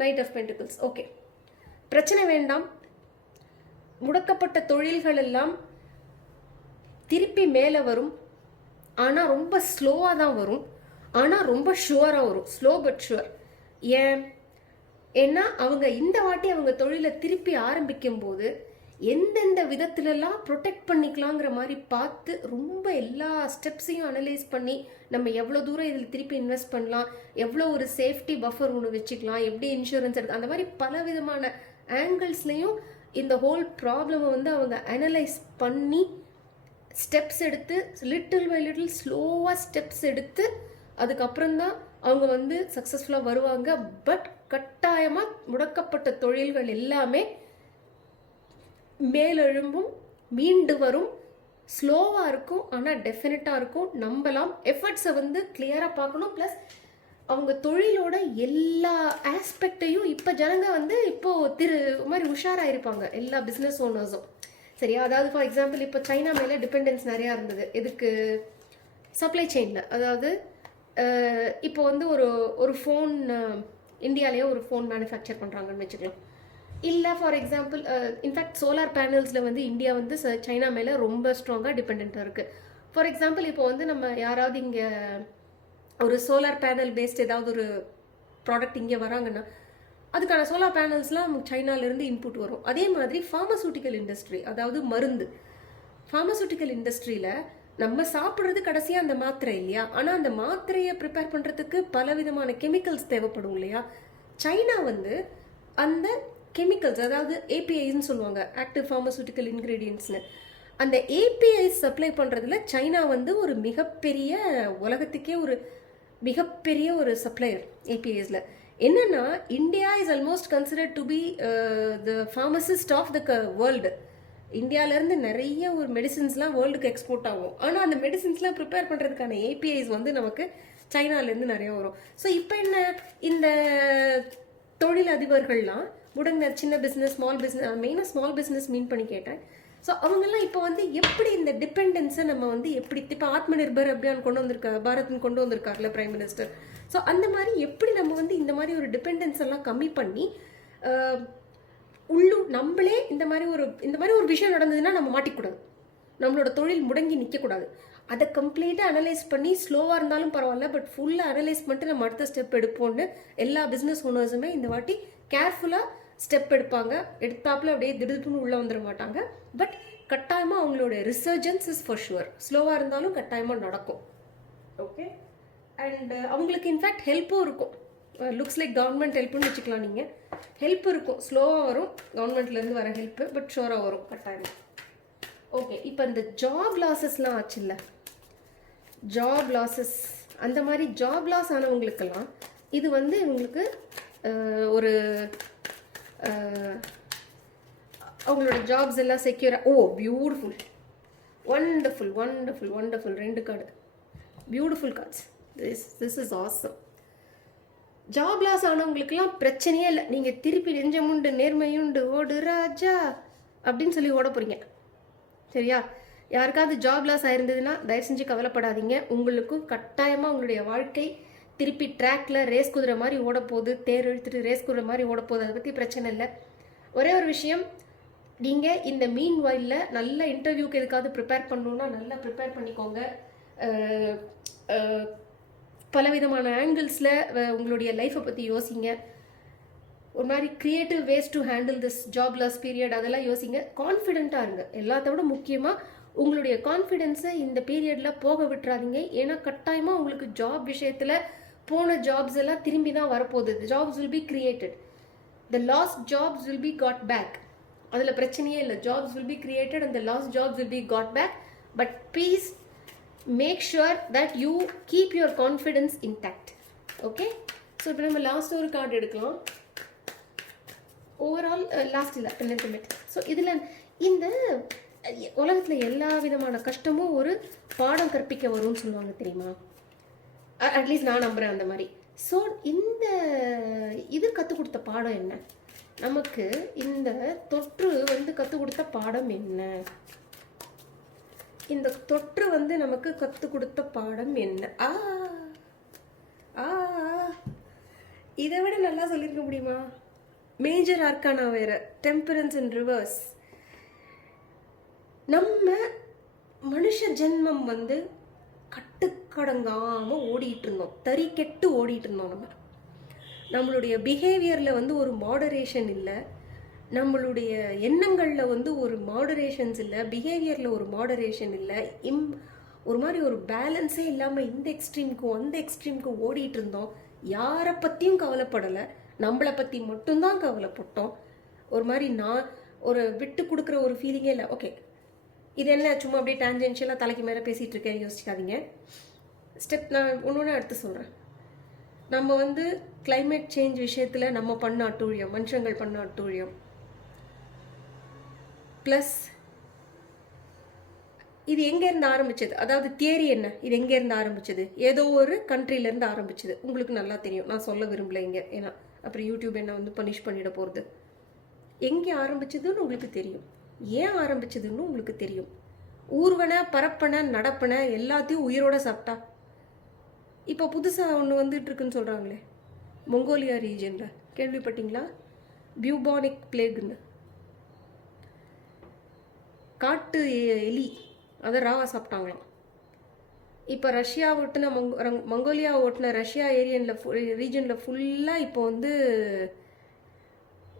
Night of பென்டிகிள்ஸ். ஓகே, பிரச்சனை வேண்டாம். முடக்கப்பட்ட தொழில்கள் எல்லாம் திருப்பி மேலே வரும். ஆனால் ரொம்ப ஸ்லோவாக தான் வரும். ஆனால் ரொம்ப ஷுவராக வரும். Slow but sure. ஏன்னா அவங்க இந்த வாட்டி அவங்க தொழிலை திருப்பி ஆரம்பிக்கும் போது எந்தெந்த விதத்துலலாம் ப்ரொடெக்ட் பண்ணிக்கலாங்கிற மாதிரி பார்த்து ரொம்ப எல்லா ஸ்டெப்ஸையும் அனலைஸ் பண்ணி நம்ம எவ்வளோ தூரம் இதில் திருப்பி இன்வெஸ்ட் பண்ணலாம், எவ்வளோ ஒரு சேஃப்டி பஃபர் ஒன்று வச்சுக்கலாம், எப்படி இன்சூரன்ஸ் எடுத்து, அந்த மாதிரி பல விதமான ஆங்கிள்ஸ்லையும் இந்த ஹோல் ப்ராப்ளமை வந்து அவங்க அனலைஸ் பண்ணி ஸ்டெப்ஸ் எடுத்து லிட்டில் பை லிட்டில் ஸ்லோவாக ஸ்டெப்ஸ் எடுத்து அதுக்கப்புறம் தான் அவங்க வந்து சக்ஸஸ்ஃபுல்லாக வருவாங்க. பட் கட்டாயமாக முடக்கப்பட்ட தொழில்கள் எல்லாமே மேலெழும்பும், மீண்டு வரும். ஸ்லோவாக இருக்கும், ஆனால் டெஃபினட்டாக இருக்கும். நம்பலாம். எஃபர்ட்ஸை வந்து கிளியராக பார்க்கணும். ப்ளஸ் அவங்க தொழிலோட எல்லா ஆஸ்பெக்டையும் இப்போ ஜனங்க வந்து இப்போது மாதிரி உஷாராக இருப்பாங்க, எல்லா பிஸ்னஸ் ஓனர்ஸும். சரியா? அதாவது ஃபார் எக்ஸாம்பிள் இப்போ சைனா மேலே டிபெண்டன்ஸ் நிறையா இருந்தது. எதுக்கு? சப்ளை செயினில். அதாவது இப்போ வந்து ஒரு ஃபோன் இந்தியாவிலேயே ஒரு ஃபோன் மேனுஃபேக்சர் பண்ணுறாங்கன்னு வச்சுக்கலாம். இல்லை ஃபார் எக்ஸாம்பிள் இன்ஃபேக்ட் சோலார் பேனல்ஸில் வந்து இந்தியா வந்து சைனா மேலே ரொம்ப ஸ்ட்ராங்காக டிபெண்ட்டாக இருக்குது. ஃபார் எக்ஸாம்பிள் இப்போ வந்து நம்ம யாராவது இங்கே ஒரு சோலார் பேனல் பேஸ்ட் ஏதாவது ஒரு ப்ராடக்ட் இங்கே வராங்கன்னா அதுக்கான சோலார் பேனல்ஸ்லாம் சைனாலேருந்து இன்புட் வரும். அதே மாதிரி ஃபார்மசூட்டிக்கல் இண்டஸ்ட்ரி, அதாவது மருந்து, ஃபார்மசூட்டிக்கல் இண்டஸ்ட்ரியில் நம்ம சாப்பிட்றது கடைசியாக அந்த மாத்திரை இல்லையா? ஆனால் அந்த மாத்திரையை ப்ரிப்பேர் பண்ணுறதுக்கு பல விதமான கெமிக்கல்ஸ் தேவைப்படும் இல்லையா? சைனா வந்து அந்த கெமிக்கல்ஸ், அதாவது ஏபிஐன்னு சொல்லுவாங்க, ஆக்டிவ் ஃபார்மசூட்டிக்கல் இன்க்ரீடியன்ட்ஸ்னு, அந்த ஏபிஐஸ் சப்ளை பண்ணுறதுல சைனா வந்து ஒரு மிகப்பெரிய, உலகத்துக்கே ஒரு மிகப்பெரிய ஒரு சப்ளையர் ஏபிஐஸில். என்னன்னா India is almost considered to be the pharmacist of the world. இந்தியாவிலேருந்து நிறைய ஒரு மெடிசின்ஸ்லாம் வேர்ல்டுக்கு எக்ஸ்போர்ட் ஆகும். ஆனால் அந்த மெடிசின்ஸ்லாம் ப்ரிப்பேர் பண்ணுறதுக்கான ஏபிஐஸ் வந்து நமக்கு சைனாலேருந்து நிறைய வரும். ஸோ இப்போ என்ன, இந்த தொழில் அதிபர்கள்லாம் முடங்க சின்ன பிஸ்னஸ், ஸ்மால் பிஸ்னஸ், மெயினாக ஸ்மால் பிஸ்னஸ் மீன் பண்ணி கேட்டேன். ஸோ அவங்கெல்லாம் இப்போ வந்து எப்படி இந்த டிபெண்டன்ஸை நம்ம வந்து எப்படி, இப்போ ஆத்ம நிர்பர் அபியான் கொண்டு வந்திருக்கா, பாரத்னு கொண்டு வந்திருக்காருல பிரைம் மினிஸ்டர். ஸோ அந்த மாதிரி எப்படி நம்ம வந்து இந்த மாதிரி ஒரு டிபெண்டன்ஸ் எல்லாம் கம்மி பண்ணி நம்மளே இந்த மாதிரி ஒரு விஷயம் நடந்ததுன்னா நம்ம மாட்டிக்கூடாது, நம்மளோட தொழில் முடங்கி நிற்கக்கூடாது. அதை கம்ப்ளீட்டாக அனலைஸ் பண்ணி ஸ்லோவாக இருந்தாலும் பரவாயில்ல, பட் ஃபுல்லாக அனலைஸ் பண்ணிட்டு நம்ம அடுத்த ஸ்டெப் எடுப்போம்னு எல்லா பிஸ்னஸ் ஓனர்ஸுமே இந்த வாட்டி கேர்ஃபுல்லாக ஸ்டெப் எடுப்பாங்க. எடுத்தாப்புல அப்படியே திடுதுன்னு உள்ளே வந்துட மாட்டாங்க. பட் கட்டாயமாக அவங்களோட ரிசர்ஜன்ஸ் இஸ் ஃபார் ஷுவர். ஸ்லோவாக இருந்தாலும் கட்டாயமாக நடக்கும். ஓகே, அண்ட் அவங்களுக்கு இன்ஃபேக்ட் ஹெல்ப்பும் இருக்கும். லுக்ஸ் லைக் கவர்மெண்ட் ஹெல்ப்புன்னு வச்சுக்கலாம். நீங்கள் ஹெல்ப் இருக்கும், ஸ்லோவாக வரும், கவர்மெண்ட்லேருந்து வர ஹெல்ப்பு, பட் ஷோராக வரும் கட்டாயம். ஓகே, இப்போ இந்த ஜாப் லாஸஸ்லாம் ஆச்சுல்ல, ஜாப் லாஸஸ், அந்த மாதிரி ஜாப் லாஸ் ஆனவங்களுக்கெல்லாம் இது வந்து இவங்களுக்கு ஒரு அவங்களோட ஜாப்ஸ் எல்லாம் செக்யூராக, beautiful, wonderful wonderful wonderful, 2 card, beautiful cards. This is awesome. Job loss ஆனவங்களுக்குலாம் பிரச்சனையே இல்லை. நீங்கள் திருப்பி நெஞ்சமுண்டு நேர்மையுண்டு ஓடு ராஜா அப்படின்னு சொல்லி ஓட போகிறீங்க. சரியா? யாருக்காவது ஜாப் லாஸ் ஆயிருந்ததுன்னா தயவு செஞ்சு கவலைப்படாதீங்க. உங்களுக்கும் கட்டாயமாக உங்களுடைய வாழ்க்கை திருப்பி ட்ராக்ல ரேஸ் குதிரை மாதிரி ஓட போகுது, தேர் இழுத்துட்டு ரேஸ் குதிரை மாதிரி ஓட போகுது. அதை பற்றி பிரச்சனை இல்லை. ஒரே ஒரு விஷயம், நீங்கள் இந்த மீன் வாயிலில் நல்ல இன்டர்வியூக்கு எதுக்காவது ப்ரிப்பேர் பண்ணணுன்னா நல்லா ப்ரிப்பேர் பண்ணிக்கோங்க. பலவிதமான ஆங்கிள்ஸில் உங்களுடைய லைஃப்பை பற்றி யோசிங்க. ஒரு மாதிரி creative ways to handle this job loss period அதெல்லாம் யோசிங்க. கான்ஃபிடென்ட்டாக இருங்க. எல்லாத்த விட முக்கியமாக உங்களுடைய கான்ஃபிடென்ஸை இந்த பீரியடில் போக விட்டுறாதீங்க. ஏன்னா கட்டாயமாக உங்களுக்கு ஜாப் விஷயத்தில் போன ஜாப்ஸ் எல்லாம் திரும்பி தான் வரப்போகுது. Jobs will be created. The lost jobs will be got back. அதில் பிரச்சனையே இல்லை. Jobs will be created and the lost jobs will be got back. But please make sure that you keep your confidence intact. Okay, so இப்போ நம்ம last ஒரு card எடுக்கலாம். Overall last இல்லை penultimate. So இதில் இந்த உலகத்தில் எல்லா விதமான கஷ்டமும் ஒரு பாடம் கற்பிக்க வரும்னு சொல்லுவாங்க தெரியுமா? அட்லீஸ்ட் நான் நம்புகிறேன் அந்த மாதிரி. ஸோ இந்த இது கற்றுக் கொடுத்த பாடம் என்ன? நமக்கு இந்த தொற்று வந்து கற்றுக் கொடுத்த பாடம் என்ன? இந்த தொற்று வந்து நமக்கு கற்றுக் கொடுத்த பாடம் என்ன? இதை விட நல்லா சொல்லியிருக்க முடியுமா? மேஜர் ஆர்கானா வேற, டெம்பரன்ஸ் இன் ரிவர்ஸ். நம்ம மனுஷ ஜென்மம் வந்து கட்டுக்கடங்காம ஓடிட்டு இருந்தோம், தறி கெட்டு ஓடிட்டு இருந்தோம். நம்மளுடைய பிஹேவியரில் வந்து ஒரு மாடரேஷன் இல்லை, நம்மளுடைய எண்ணங்களில் வந்து ஒரு மாடரேஷன்ஸ் இல்லை, பிஹேவியரில் ஒரு மாடரேஷன் இல்லை, ஒரு மாதிரி ஒரு பேலன்ஸே இல்லாமல் இந்த எக்ஸ்ட்ரீமுக்கும் அந்த எக்ஸ்ட்ரீமுக்கும் ஓடிட்டு இருந்தோம். யாரை பற்றியும் கவலைப்படலை, நம்மளை பற்றி மட்டும்தான் கவலைப்பட்டோம். ஒரு மாதிரி நான் ஒரு விட்டு கொடுக்குற ஒரு ஃபீலிங்கே இல்லை. ஓகே, இது என்ன சும்மா அப்படியே டான்ஜென்ஷியலாக தலைக்கு மேலே பேசிகிட்டு இருக்கேன், யோசிக்காதீங்க. ஸ்டெப் நான் ஒன்று எடுத்து சொல்கிறேன். நம்ம வந்து கிளைமேட் சேஞ்ச் விஷயத்தில் நம்ம பண்ண அட்டூழியம், மனுஷங்கள் பண்ண அட்டூழியம், ப்ளஸ் இது எங்கேருந்து ஆரம்பிச்சது, அதாவது தியரி என்ன, இது எங்கேருந்து ஆரம்பிச்சது? ஏதோ ஒரு கண்ட்ரிலேருந்து ஆரம்பிச்சது. உங்களுக்கு நல்லா தெரியும், நான் சொல்ல விரும்பலை இங்கே, ஏன்னா அப்புறம் யூடியூப் என்ன வந்து பனிஷ் பண்ணிட போகிறது. எங்கே ஆரம்பிச்சதுன்னு உங்களுக்கு தெரியும், ஏன் ஆரம்பிச்சதுன்னு உங்களுக்கு தெரியும். ஊர்வன பரப்பன நடப்பன எல்லாத்தையும் உயிரோட சாப்பிட்டா. இப்போ புதுசாக ஒன்று வந்துட்டு இருக்குன்னு சொல்கிறாங்களே, மொங்கோலியா ரீஜனில் கேள்விப்பட்டீங்களா? பியூபானிக் பிளேக்னு, காட்டு எலி, அதை ராவா சாப்பிட்டாங்களாம். இப்போ ரஷ்யா ஓட்டின மங்கோலியா ஓட்டின ரஷ்யா ரீஜனில் ஃபுல்லாக இப்போ வந்து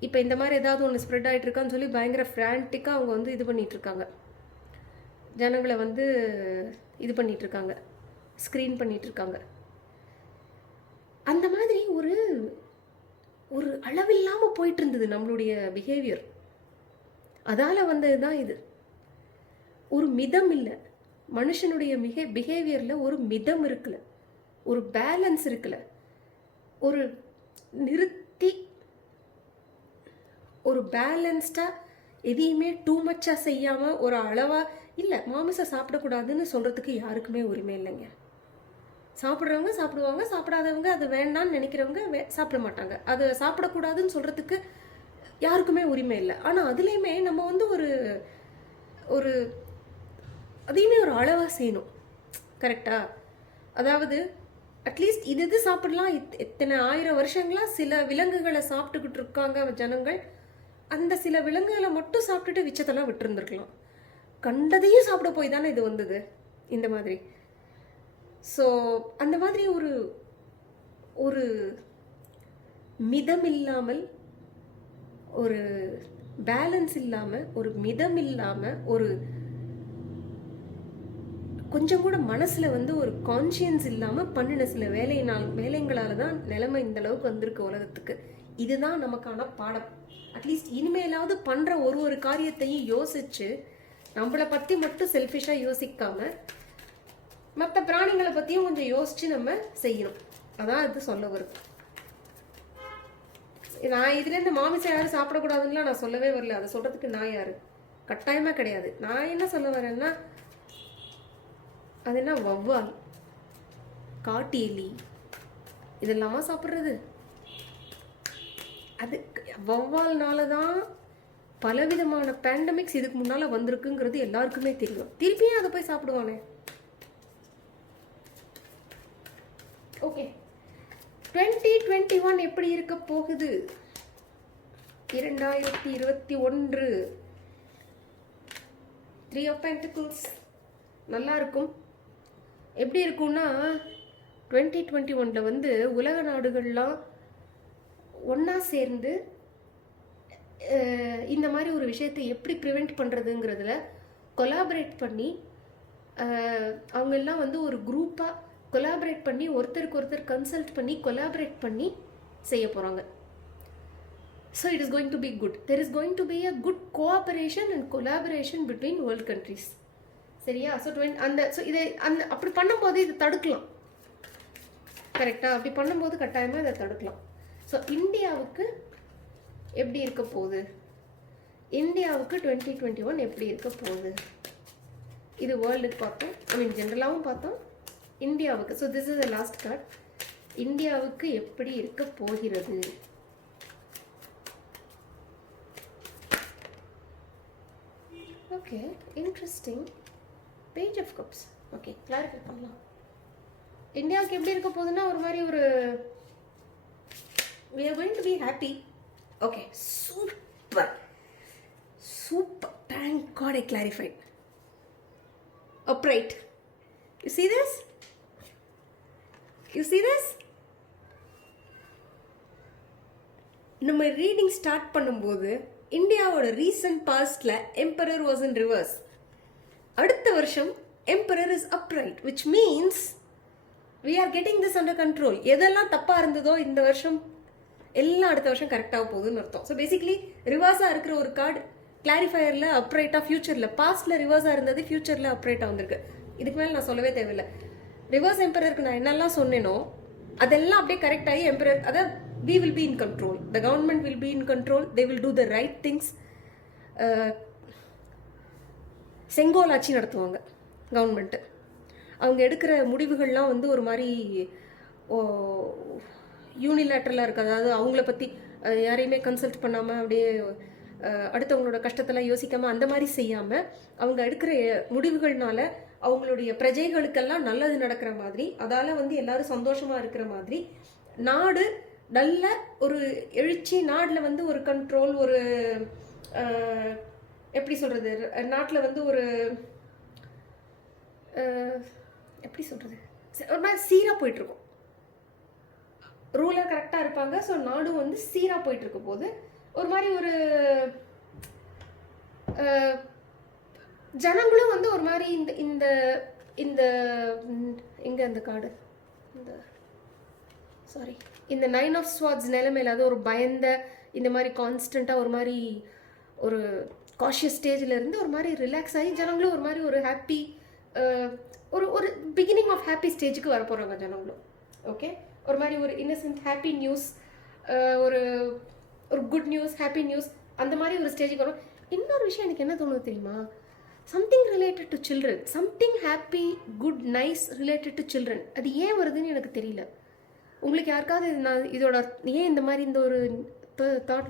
இப்போ இந்த மாதிரி ஏதாவது ஒன்று ஸ்ப்ரெட் ஆகிட்டு இருக்கான்னு சொல்லி பயங்கர ஃப்ரான்டிக்காக அவங்க வந்து இது பண்ணிகிட்ருக்காங்க, ஜனங்களை வந்து இது பண்ணிகிட்ருக்காங்க, ஸ்க்ரீன் பண்ணிகிட்ருக்காங்க. அந்த மாதிரி ஒரு ஒரு அளவில்லாமல் போயிட்டு இருந்தது நம்மளுடைய பிஹேவியர். அதால் வந்தது தான் இது. ஒரு மிதம் இல்லை மனுஷனுடைய பிஹேவியரில், ஒரு மிதம் இருக்குல்ல, ஒரு பேலன்ஸ் இருக்குல்ல, ஒரு நிறுத்தி ஒரு பேலன்ஸ்டாக எதையுமே டூ மச்சாக செய்யாமல் ஒரு அளவாக இல்லை. மாமிசம் சாப்பிடக்கூடாதுன்னு சொல்கிறதுக்கு யாருக்குமே உரிமை இல்லைங்க. சாப்பிட்றவங்க சாப்பிடுவாங்க, சாப்பிடாதவங்க அது வேண்டான்னு நினைக்கிறவங்க சாப்பிட மாட்டாங்க. அது சாப்பிடக்கூடாதுன்னு சொல்கிறதுக்கு யாருக்குமே உரிமை இல்லை. ஆனால் அதுலேயுமே நம்ம வந்து ஒரு அதையுமே ஒரு அளவாக செய்யணும், கரெக்டாக? அதாவது அட்லீஸ்ட் இது சாப்பிடலாம். இத்தனை 1000 வருஷங்களாக சில விலங்குகளை சாப்பிட்டுக்கிட்டு இருக்காங்க ஜனங்கள். அந்த சில விலங்குகளை மட்டும் சாப்பிட்டுட்டு விச்சத்தெல்லாம் விட்டுருந்துருக்கலாம். கண்டதையும் சாப்பிட போய் தானே இது வந்தது இந்த மாதிரி. ஸோ அந்த மாதிரி ஒரு மிதம் இல்லாமல், ஒரு பேலன்ஸ் இல்லாமல், ஒரு மிதம் இல்லாமல், ஒரு கொஞ்சம் கூட மனசில் வந்து ஒரு கான்ஷியன்ஸ் இல்லாமல் பண்ணின சில வேலைங்களால் தான் நிலைமை இந்த அளவுக்கு வந்திருக்கு உலகத்துக்கு. இதுதான் நமக்கான பாடம். அட்லீஸ்ட் இனிமேலாவது பண்ணுற ஒரு காரியத்தையும் யோசித்து நம்மளை பற்றி மட்டும் செல்ஃபிஷாக யோசிக்காமல் மற்ற பிராணிகளை பற்றியும் கொஞ்சம் யோசித்து நம்ம செய்யணும். அதான் இது சொல்ல வருது. நான் இதுலேருந்து மாமிசம் யாரும் சாப்பிடக்கூடாதுன்னா நான் சொல்லவே வரல. அதை சொல்கிறதுக்கு நான் யார்? கட்டாயமாக கிடையாது. நான் என்ன சொல்ல வரேன்னா, அது என்ன வௌவால், காட்டு எலி இதெல்லாமா சாப்பிட்றது? அது வௌவால்னால தான் பலவிதமான பேண்டமிக்ஸ் இதுக்கு முன்னால் வந்திருக்குங்கிறது எல்லாருக்குமே தெரியும். திருப்பியும் அதை போய் சாப்பிடுவானே. ஓகே, 2021 எப்படி இருக்க போகுது? 2021 3 of Pentacles நல்லா இருக்கும். எப்படி இருக்கும்னா 2021 வந்து உலக நாடுகள்லாம் ஒன்றா சேர்ந்து இந்த மாதிரி ஒரு விஷயத்தை எப்படி ப்ரிவெண்ட் பண்ணுறதுங்கிறதுல கொலாபரேட் பண்ணி அவங்கெல்லாம் வந்து ஒரு குரூப்பாக கொலாபரேட் பண்ணி ஒருத்தருக்கு ஒருத்தர் கன்சல்ட் பண்ணி கொலாபரேட் பண்ணி செய்ய போகிறாங்க. So it is going to be good. There is going to be a good cooperation and collaboration between world countries. சரியா? ஸோ இதை அப்படி பண்ணும்போது இதை தடுக்கலாம். கரெக்டாக? அப்படி பண்ணும்போது கட்டாயமாக இதை தடுக்கலாம். ஸோ இந்தியாவுக்கு எப்படி இருக்க போகுது, இந்தியாவுக்கு 2021 எப்படி இருக்க போகுது, இது வேர்ல்டுக்கு பார்த்தோம், ஐ மீன் ஜென்ரலாகவும் பார்த்தோம். இந்தியாவுக்கு, so this is the last card. இந்தியாவுக்கு எப்படி இருக்க போகிறது? Okay, interesting. Page of cups. Okay, clarify பண்ணலாம். இந்தியாவுக்கு எப்படி இருக்க போகுதுன்னா ஒரு மாதிரி ஒரு we are going to be happy. Okay, super. Thank God I clarified. Upright. You see this? நம்ம ரீடிங் ஸ்டார்ட் பண்ணும்போது இந்தியாவோட ரீசன்ட் பாஸ்ட்ல எம்பரர் வாஸ் இன் ரிவர்ஸ். அடுத்த வருஷம் emperor is upright, which means we are getting this under control. எதெல்லாம் தப்பா இருந்ததோ இந்த வருஷம் எல்லாம் அடுத்த வருஷம் கரெக்டாக போகுதுன்னு அர்த்தம். ஸோ பேசிக்லி ரிவர்ஸாக இருக்கிற ஒரு கார்டு கிளாரிஃபயரில் அப்ரைட்டாக, ஃபியூச்சரில் பாஸ்டில் ரிவர்ஸாக இருந்தது ஃபியூச்சரில் அப்ரைட்டாக வந்திருக்கு. இதுக்கு மேலே நான் சொல்லவே தேவையில்லை. ரிவர்ஸ் எம்பரருக்கு நான் என்னெல்லாம் சொன்னேனோ அதெல்லாம் அப்படியே கரெக்ட் ஆகி எம்பரர், அதாவது we will be in control, the government will be in control, they will do the right things. செங்கோல் ஆட்சி நடத்துவாங்க கவர்மெண்ட்டு. அவங்க எடுக்கிற முடிவுகள்லாம் வந்து ஒரு மாதிரி யூனிலேட்டரலாக இருக்குது. அதாவது அவங்கள பற்றி யாரையுமே கன்சல்ட் பண்ணாமல் அப்படியே அடுத்தவங்களோட கஷ்டத்தெல்லாம் யோசிக்காமல் அந்த மாதிரி செய்யாமல் அவங்க எடுக்கிற முடிவுகள்னால அவங்களுடைய பிரஜைகளுக்கெல்லாம் நல்லது நடக்கிற மாதிரி, அதால் வந்து எல்லாரும் சந்தோஷமாக இருக்கிற மாதிரி, நாடு நல்ல ஒரு எழுச்சி, நாட்டில் வந்து ஒரு கண்ட்ரோல், ஒரு எப்படி சொல்கிறது, நாட்டில் வந்து ஒரு எப்படி சொல்கிறது, ஒரு மாதிரி சீராக போயிட்டுருக்கும். ரூலர் கரெக்டாக இருப்பாங்க. ஸோ நாடும் வந்து சீராக போயிட்டுருக்க போது ஒரு மாதிரி ஒரு ஜனங்களும் வந்து ஒரு மாதிரி இந்த இந்த இந்த எங்கே அந்த கார்டு, இந்த சாரி இந்த 9 of Swords நிலைமையில், அது ஒரு பயந்த இந்த மாதிரி கான்ஸ்டண்ட்டாக ஒரு மாதிரி ஒரு காஷியஸ் ஸ்டேஜில் இருந்து ஒரு மாதிரி ரிலாக்ஸ் ஆகி ஜனங்களும் ஒரு மாதிரி ஒரு ஹாப்பி, ஒரு ஒரு பிகினிங் ஆஃப் ஹாப்பி ஸ்டேஜுக்கு வர போகிறாங்க ஜனங்களும். ஓகே, ஒரு மாதிரி ஒரு இன்னசென்ட் ஹாப்பி நியூஸ், ஒரு ஒரு குட் நியூஸ், ஹாப்பி நியூஸ், அந்த மாதிரி ஒரு ஸ்டேஜுக்கு வரும். இன்னொரு விஷயம் எனக்கு என்ன தோணுது தெரியுமா, something related to children, something happy good nice related to children. அது ஏன் வருதுன்னு எனக்கு தெரியல. உங்களுக்கு யாருக்காவது நான் இதோட ஏன் இந்த மாதிரி இந்த ஒரு தாட்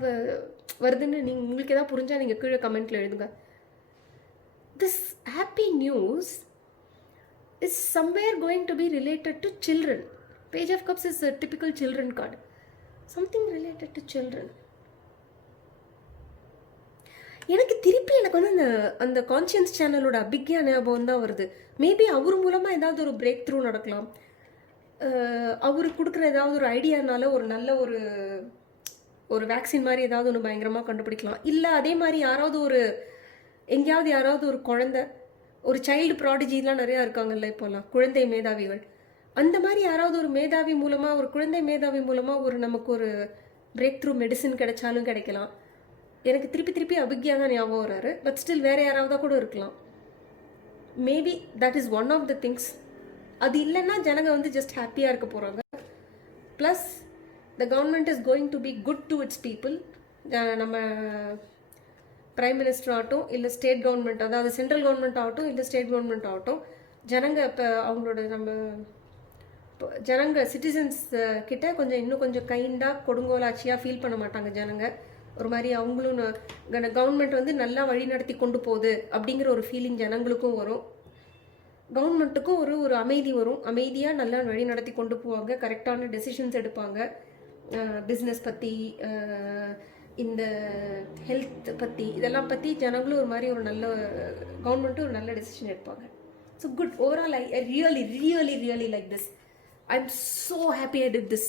வருதுன்னு நீங்கள் உங்களுக்கு எதாவது புரிஞ்சால் நீங்கள் கீழே கமெண்ட்டில் எழுதுங்க. This happy news is somewhere going to be related to children. Page of Cups is a typical children card. Something related to children. எனக்கு திருப்பி எனக்கு வந்து அந்த கான்ஷியன்ஸ் சேனலோட அபிக்யா ஞாபகம் தான் வருது. மேபி அவர் மூலமாக ஏதாவது ஒரு பிரேக் த்ரூ நடக்கலாம். அவர் கொடுக்குற ஏதாவது ஒரு ஐடியானால ஒரு நல்ல ஒரு வேக்சின் மாதிரி ஏதாவது ஒன்று பயங்கரமாக கண்டுபிடிக்கலாம். இல்லை அதே மாதிரி யாராவது எங்கேயாவது யாராவது ஒரு குழந்தை, ஒரு சைல்டு ப்ராடிஜிலாம் நிறையா இருக்காங்கல்ல இப்போலாம், குழந்தை மேதாவிகள், அந்த மாதிரி யாராவது ஒரு மேதாவி மூலமாக, ஒரு குழந்தை மேதாவி மூலமாக நமக்கு ஒரு பிரேக் த்ரூ மெடிசின் கிடைச்சாலும் கிடைக்கலாம். எனக்கு திருப்பி அபிக்யா தான் ஞாபகம் வராரு. பட் ஸ்டில் வேறு யாராவதா கூட இருக்கலாம். Maybe that is one of the things. அது இல்லைன்னா ஜனங்க வந்து ஜஸ்ட் ஹாப்பியாக இருக்க போகிறாங்க. Plus the government is going to be good to its people. நம்ம பிரைம் மினிஸ்டர் ஆகட்டும், இல்லை ஸ்டேட் கவர்மெண்ட், அதாவது சென்ட்ரல் கவர்மெண்ட் ஆகட்டும், இல்லை ஸ்டேட் கவர்மெண்ட் ஆகட்டும், ஜனங்க இப்போ அவங்களோட ஜனங்க சிட்டிசன்ஸ் கிட்ட இன்னும் கொஞ்சம் கைண்டாக கொடுங்கோலாட்சியாக ஃபீல் பண்ண மாட்டாங்க ஜனங்க. ஒரு மாதிரி அவங்களும் கவர்மெண்ட் வந்து நல்லா வழி நடத்தி கொண்டு போகுது அப்படிங்கிற ஒரு ஃபீலிங் ஜனங்களுக்கும் வரும். கவர்மெண்ட்டுக்கும் ஒரு அமைதி வரும். அமைதியாக நல்லா வழி நடத்தி கொண்டு போவாங்க, கரெக்டான டெசிஷன்ஸ் எடுப்பாங்க. பிஸ்னஸ் பற்றி, இந்த ஹெல்த் பற்றி, இதெல்லாம் பற்றி ஜனங்களும் ஒரு மாதிரி ஒரு நல்ல கவர்மெண்ட்டும் ஒரு நல்ல டெசிஷன் எடுப்பாங்க. So good overall. I really really really like this. I'm so happy I did this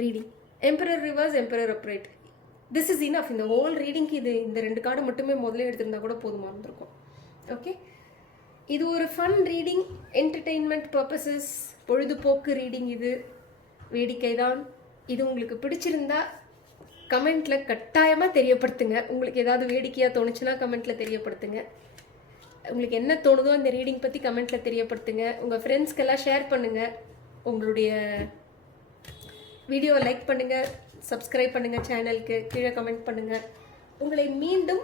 reading. Emperor reverse, emperor upright. This is enough. இந்த ஹோல் ரீடிங்க்கு இந்த 2 கார்டு மட்டுமே முதல்ல எடுத்திருந்தா கூட போதுமா இருந்திருக்கும். ஓகே, இது ஒரு ஃபன் ரீடிங், என்டர்டெயின்மெண்ட் பர்பஸஸ், பொழுதுபோக்கு ரீடிங். இது வேடிக்கை தான். இது உங்களுக்கு பிடிச்சிருந்தா கமெண்ட்டில் கட்டாயமாக தெரியப்படுத்துங்க. உங்களுக்கு ஏதாவது வேடிக்கையாக தோணுச்சுன்னா கமெண்ட்டில் தெரியப்படுத்துங்க. உங்களுக்கு என்ன தோணுதோ அந்த ரீடிங் பற்றி கமெண்ட்டில் தெரியப்படுத்துங்க. உங்கள் ஃப்ரெண்ட்ஸ்க்கெல்லாம் ஷேர் பண்ணுங்கள். உங்களுடைய வீடியோவை லைக் பண்ணுங்கள், சப்ஸ்கிரைப் பண்ணுங்கள், சேனலுக்கு கீழே கமெண்ட் பண்ணுங்கள். உங்களை மீண்டும்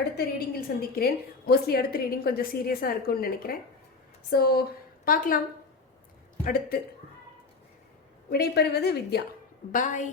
அடுத்த ரீடிங்கில் சந்திக்கிறேன். மோஸ்ட்லி அடுத்த ரீடிங் கொஞ்சம் சீரியஸாக இருக்கும்னு நினைக்கிறேன். ஸோ பார்க்கலாம். அடுத்து விடைபெறுவது வித்யா. பாய்.